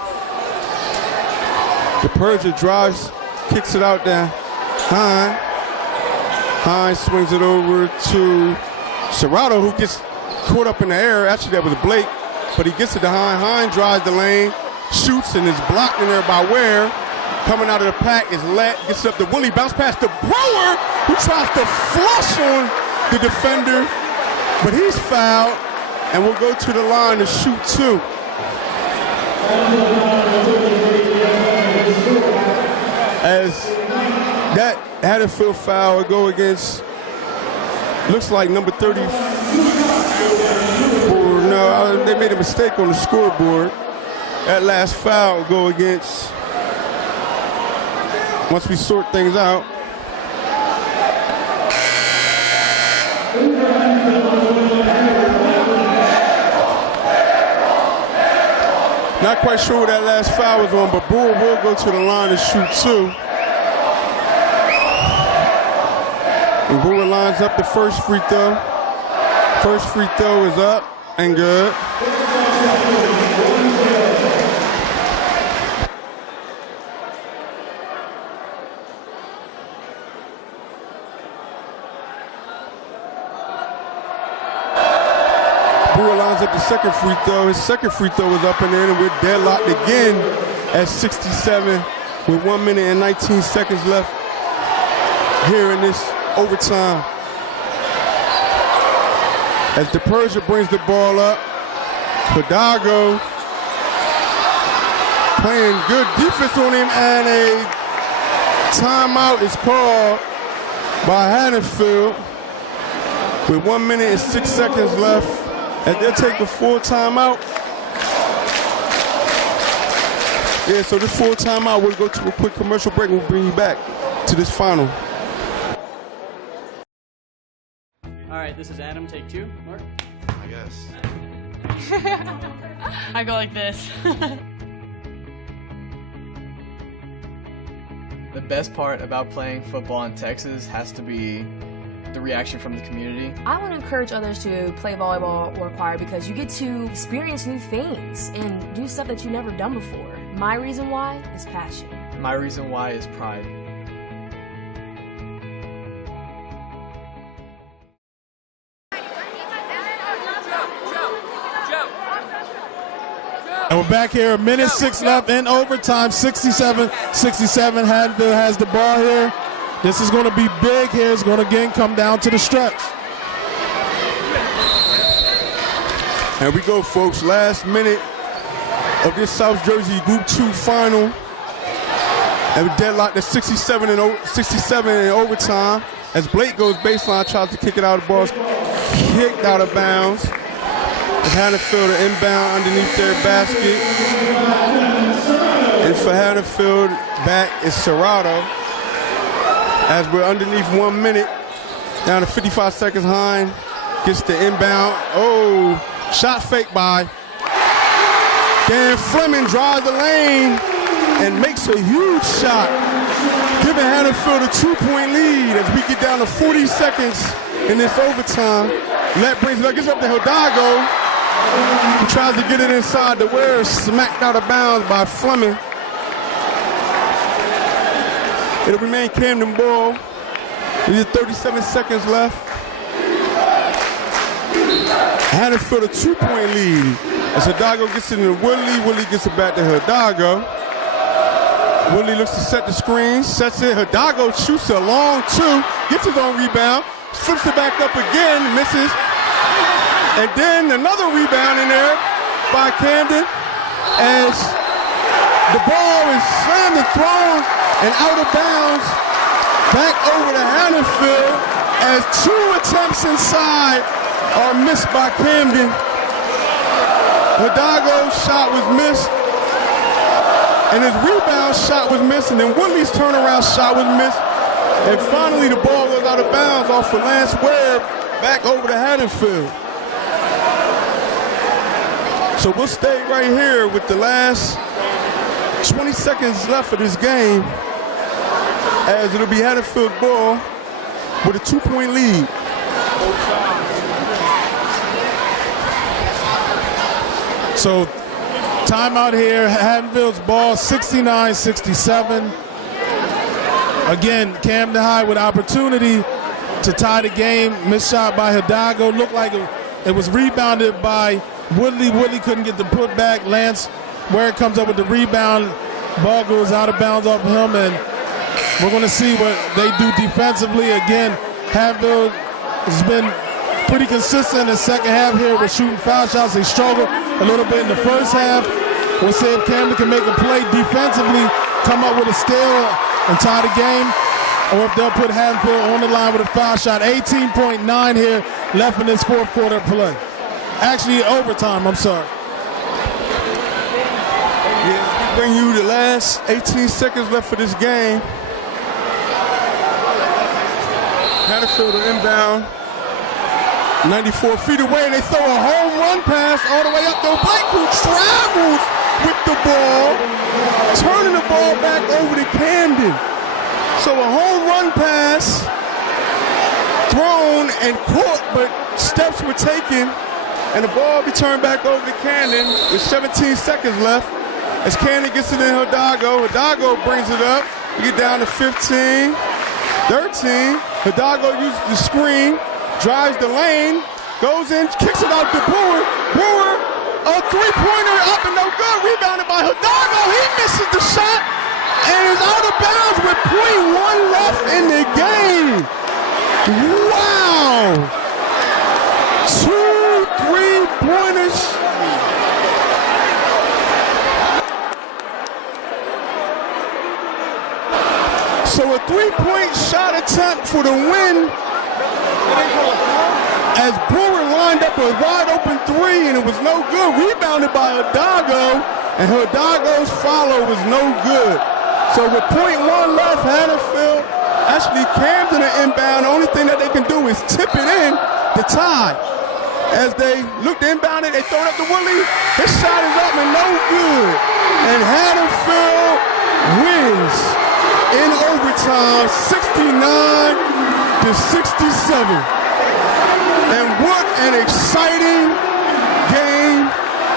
DePersia drives, kicks it out there. Hine. Hine swings it over to Serrato, who gets caught up in the air. Actually, that was Blake, but he gets it to Hine. Hine drives the lane, shoots, and is blocked in there by Ware. Coming out of the pack is Lett, gets up to Willie, bounce past the Brewer, who tries to flush on the defender, but he's fouled, and will go to the line to shoot 2. As that Haddonfield foul will go against, looks like number 34. No, they made a mistake on the scoreboard. That last foul will go against, once we sort things out. Not quite sure what that last foul was on, but Brewer will go to the line to shoot 2. And Brewer lines up the first free throw. First free throw is up and good. Brewer lines up the second free throw. His second free throw is up and in, and we're deadlocked again at 67 with 1 minute and 19 seconds left here in this overtime. As DePersia brings the ball up, Hidalgo playing good defense on him, and a timeout is called by Haddonfield with 1 minute and 6 seconds left. And they'll take a full timeout. Yeah, so this full timeout, we'll go to a quick commercial break and we'll bring you back to this final. All right, this is Adam, take 2. Mark? I guess. I go like this. The best part about playing football in Texas has to be the reaction from the community. I want to encourage others to play volleyball or choir because you get to experience new things and do stuff that you've never done before. My reason why is passion. My reason why is pride. And we're back here, a minute 6 left in overtime, 67-67. Haddonfield has the ball here. This is going to be big here. It's going to again come down to the stretch. And we go, folks. Last minute of this South Jersey Group 2 final. And we're deadlocked at 67 in overtime. As Blake goes baseline, tries to kick it out of the ball. Kicked out of bounds. And Haddonfield an inbound underneath their basket. And for Haddonfield, back is Serrato. As we're underneath 1 minute, down to 55 seconds, Hine gets the inbound. Oh, shot fake by Dan Fleming, drives the lane and makes a huge shot, giving Haddonfield a 2-point lead as we get down to 40 seconds in this overtime. Lett brings it up, gets up to Hidalgo, who tries to get it inside the Ware, smacked out of bounds by Fleming. It'll remain Camden ball. We have 37 seconds left. Haddonfield a 2-point lead. As Hidalgo gets it into Woodley, Woodley gets it back to Hidalgo. Woodley looks to set the screen, sets it. Hidalgo shoots a long 2, gets his own rebound, flips it back up again, misses. And then another rebound in there by Camden as the ball is slammed and thrown and out of bounds, back over to Haddonfield. as 2 attempts inside are missed by Camden. Hidalgo's shot was missed, and his rebound shot was missed, and then Woodley's turnaround shot was missed. And finally, the ball goes out of bounds off for Lance Webb back over to Haddonfield. So we'll stay right here with the last 20 seconds left of this game, as it'll be Haddonfield's ball with a 2-point lead. So timeout here, Haddonfield's ball, 69-67. Again, Camden High with opportunity to tie the game. Missed shot by Hidalgo. Looked like it was rebounded by Woodley. Woodley couldn't get the putback. Lance Ware comes up with the rebound. Ball goes out of bounds off of him, and we're going to see what they do defensively. Again, Haddonfield has been pretty consistent in the second half here with shooting foul shots. They struggled a little bit in the first half. We'll see if Camden can make a play defensively, come up with a steal, and tie the game, or if they'll put Haddonfield on the line with a foul shot. 18.9 here left in this fourth quarter play. Actually, overtime, I'm sorry. Yeah, we bring you the last 18 seconds left for this game. Haddonfield will inbound 94 feet away, and they throw a home run pass all the way up to Blake, who travels with the ball, turning the ball back over to Camden. So a home run pass thrown and caught, but steps were taken, and the ball be turned back over to Camden with 17 seconds left. As Camden gets it in Hidalgo, Hidalgo brings it up. We get down to 15, 13. Hidalgo uses the screen, drives the lane, goes in, kicks it out to Brewer. Brewer, a three-pointer up and no good. Rebounded by Hidalgo. He misses the shot and is out of bounds with .1 left in the game. Wow. 2 3-pointers. So a 3-point shot attempt for the win, as Brewer lined up a wide open 3 and it was no good. Rebounded by Hidalgo, and Hidalgo's follow was no good. So with .1 left, Haddonfield, actually Camden are inbound. The only thing that they can do is tip it in to tie. As they look to inbound it, they throw it up to Woodley. His shot is up and no good. And Haddonfield wins in overtime, 69-67. And what an exciting game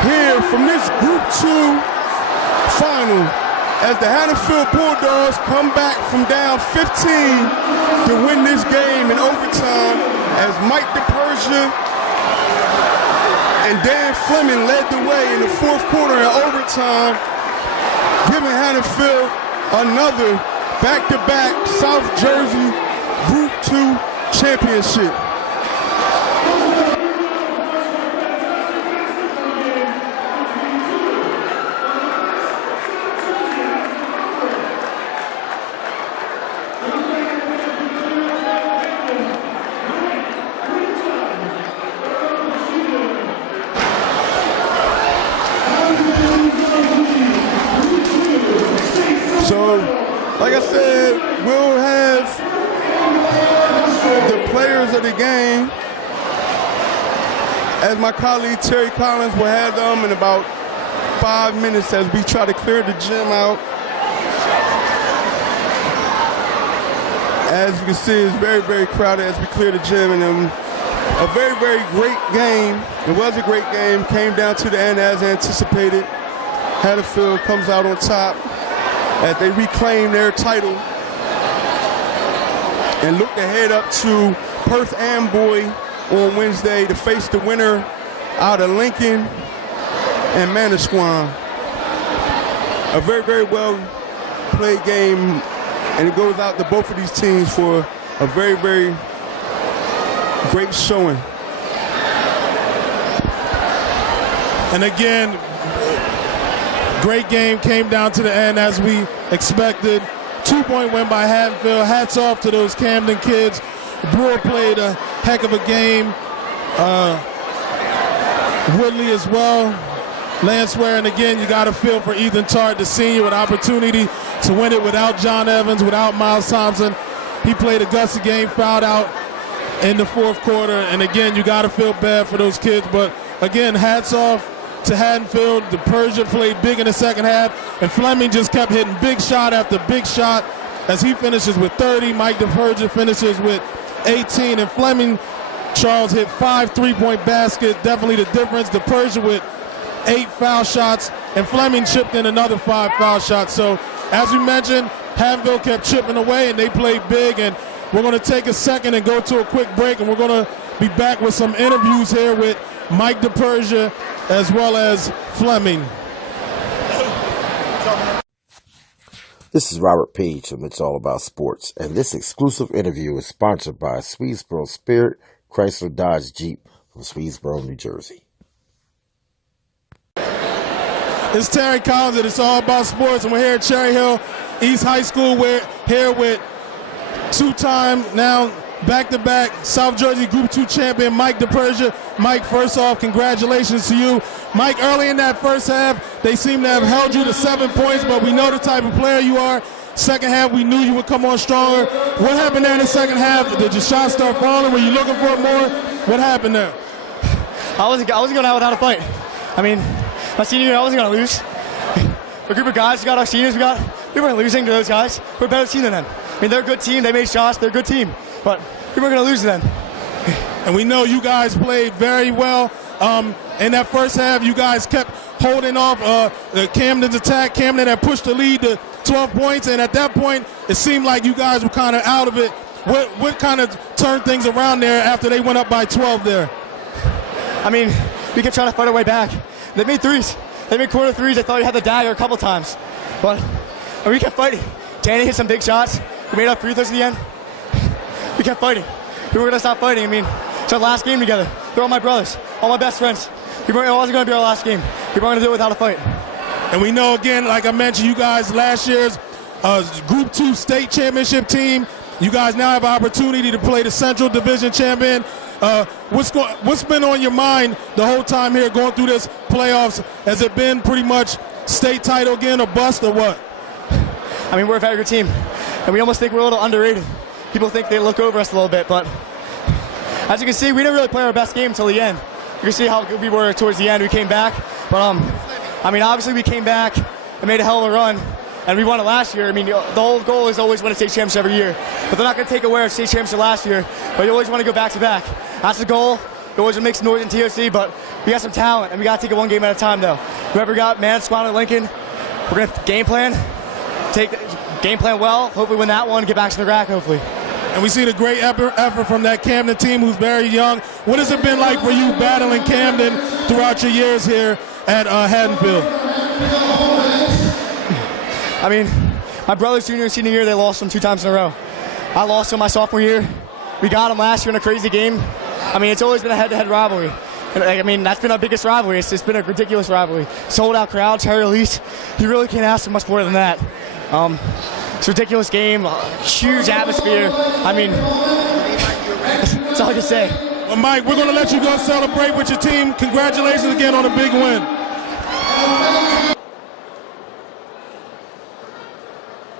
here from this Group 2 final, as the Haddonfield Bulldogs come back from down 15 to win this game in overtime, as Mike DePersia and Dan Fleming led the way in the fourth quarter in overtime, giving Haddonfield another back-to-back South Jersey Group 2 championship. So, like I said, we'll have the players of the game, as my colleague Terry Collins will have them in about 5 minutes as we try to clear the gym out. As you can see, it's very, very crowded as we clear the gym, and a very, very great game. It was a great game, came down to the end as anticipated. Haddonfield comes out on top as they reclaim their title and look to head up to Perth Amboy on Wednesday to face the winner out of Lincoln and Manasquan. A very, very well played game, and it goes out to both of these teams for a very, very great showing. And again, great game, came down to the end as we expected. 2-point win by Haddonfield. Hats off to those Camden kids. Brewer played a heck of a game. Woodley as well. Lanswear, and again, you got to feel for Ethan Tart, the senior, with opportunity to win it without John Evans, without Miles Thompson. He played a gutsy game, fouled out in the fourth quarter, and again, you got to feel bad for those kids. But again, hats off to Haddonfield. The Persia played big in the second half, and Fleming just kept hitting big shot after big shot as he finishes with 30. Mike DePergia finishes with 18, and Fleming, Charles, hit 5 3-point baskets, definitely the difference. DePergia with 8 foul shots, and Fleming chipped in another 5 foul shots. So, as we mentioned, Haddonfield kept chipping away, and they played big. And we're going to take a second and go to a quick break, and we're going to be back with some interviews here with Mike DePergia as well as Fleming. This is Robert Page from It's All About Sports, and this exclusive interview is sponsored by Swedesboro Spirit Chrysler Dodge Jeep from Swedesboro, New Jersey. It's Terry Collins, and It's All About Sports, and we're here at Cherry Hill East High School. We're here with two-time, now back-to-back South Jersey Group 2 champion Mike DePergia. Mike, first off, congratulations to you. Mike, early in that first half, they seem to have held you to 7 points, but we know the type of player you are. Second half, we knew you would come on stronger. What happened there in the second half? Did your shot start falling? Were you looking for it more? What happened there? I wasn't going out without a fight. I mean, my senior year, I wasn't going to lose. The group of guys we got, our seniors, we weren't losing to those guys. We're a better team than them. I mean, they're a good team. They made shots. They're a good team. But we weren't going to lose to them. And we know you guys played very well. In that first half, you guys kept holding off Camden's attack. Camden had pushed the lead to 12 points, and at that point, it seemed like you guys were kind of out of it. What kind of turned things around there after they went up by 12 there? I mean, we kept trying to fight our way back. They made threes. They made quarter threes. They thought we had the dagger a couple times. But we kept fighting. Danny hit some big shots. We made our free throws at the end. We kept fighting. We weren't going to stop fighting. I mean, it's our last game together. They're all my brothers, all my best friends. It wasn't going to be our last game. We weren't going to do it without a fight. And we know, again, like I mentioned, you guys last year's Group 2 state championship team. You guys now have an opportunity to play the Central Division champion. What's been on your mind the whole time here going through this playoffs? Has it been pretty much state title again or bust or what? I mean, we're a very good team, and we almost think we're a little underrated. People think they look over us a little bit, but as you can see, we didn't really play our best game until the end. You can see how good we were towards the end. We came back, but I mean, obviously we came back and made a hell of a run, and we won it last year. I mean, the whole goal is always win a state championship every year, but they're not going to take away our state championship last year, but you always want to go back to back. That's the goal. You always want to make some noise in TOC, but we got some talent, and we got to take it one game at a time, though. Whoever got man squad at Lincoln, we're going to game plan well, hopefully win that one, get back to the rack, hopefully. And we see the great effort from that Camden team who's very young. What has it been like for you battling Camden throughout your years here at Haddonfield? I mean, my brother's junior and senior year, they lost them 2 times in a row. I lost them my sophomore year. We got them last year in a crazy game. I mean, it's always been a head-to-head rivalry. And, I mean, that's been our biggest rivalry. It's just been a ridiculous rivalry. Sold-out crowd, Cherry Hill East. You really can't ask for much more than that. It's a ridiculous game, huge atmosphere. I mean, that's all I can say. Well, Mike, we're going to let you go celebrate with your team. Congratulations again on a big win.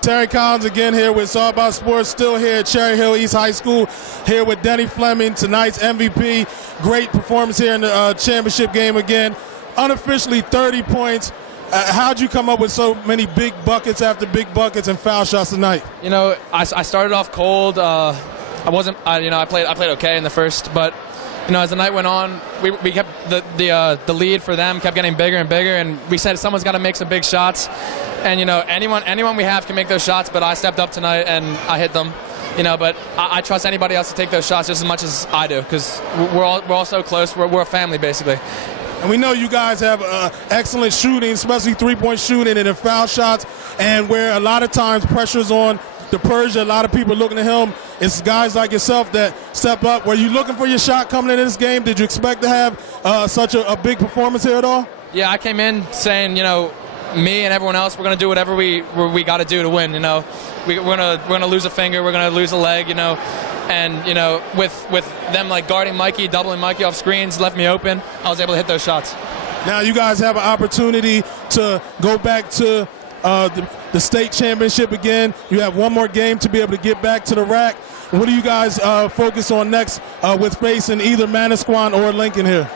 Terry Collins again here with It's All About Sports, still here at Cherry Hill East High School, here with Denny Fleming, tonight's MVP. Great performance here in the championship game again. Unofficially 30 points. How'd you come up with so many big buckets after big buckets and foul shots tonight? You know, I started off cold. I played okay in the first, but you know, as the night went on, we kept the lead for them kept getting bigger and bigger, and we said someone's got to make some big shots. And you know, anyone we have can make those shots, but I stepped up tonight and I hit them. You know, but I trust anybody else to take those shots just as much as I do, because we're all so close. We're a family basically. And we know you guys have excellent shooting, especially three-point shooting and in foul shots, and where a lot of times pressure's on DePergia, a lot of people looking at him. It's guys like yourself that step up. Were you looking for your shot coming into this game? Did you expect to have such a big performance here at all? Yeah, I came in saying, you know, me and everyone else, we're gonna do whatever we got to do to win. You know, we're gonna lose a finger, we're gonna lose a leg. You know, and you know, with them like guarding Mikey, doubling Mikey off screens, left me open. I was able to hit those shots. Now you guys have an opportunity to go back to the state championship again. You have one more game to be able to get back to the rack. What do you guys focus on next with facing either Manasquan or Lincoln here?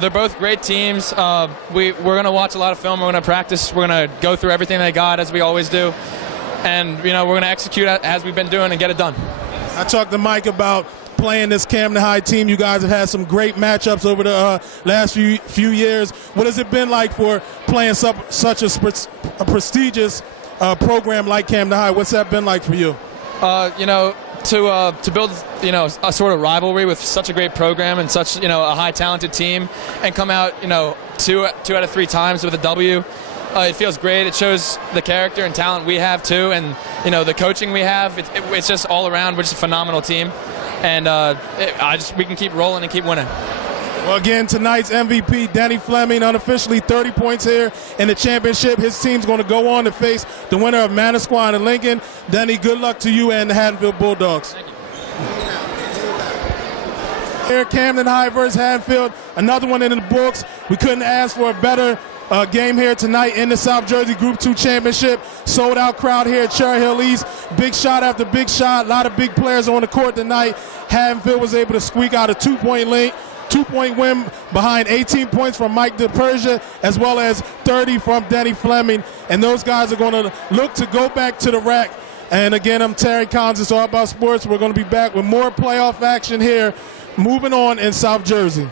They're both great teams. We're going to watch a lot of film. We're going to practice. We're going to go through everything they got, as we always do. And, you know, we're going to execute as we've been doing and get it done. I talked to Mike about playing this Camden High team. You guys have had some great matchups over the last few years. What has it been like for playing such a prestigious program like Camden High? What's that been like for you? You know, to build, you know, a sort of rivalry with such a great program and such, you know, a high talented team, and come out, you know, two out of 3 times with a W. It feels great. It shows the character and talent we have too, and you know, the coaching we have. It's just all around. We're just a phenomenal team, and we can keep rolling and keep winning. Well, again, tonight's MVP, Danny Fleming, unofficially 30 points here in the championship. His team's going to go on to face the winner of Manasquan and Lincoln. Danny, good luck to you and the Haddonfield Bulldogs. Thank you. Here, Camden High versus Haddonfield, another one in the books. We couldn't ask for a better game here tonight in the South Jersey Group 2 Championship. Sold out crowd here at Cherry Hill East. Big shot after big shot. A lot of big players on the court tonight. Haddonfield was able to squeak out a 2-point win behind 18 points from Mike DePersia, as well as 30 from Danny Fleming. And those guys are going to look to go back to the rack. And again, I'm Terry Collins. It's All About Sports. We're going to be back with more playoff action here, moving on in South Jersey.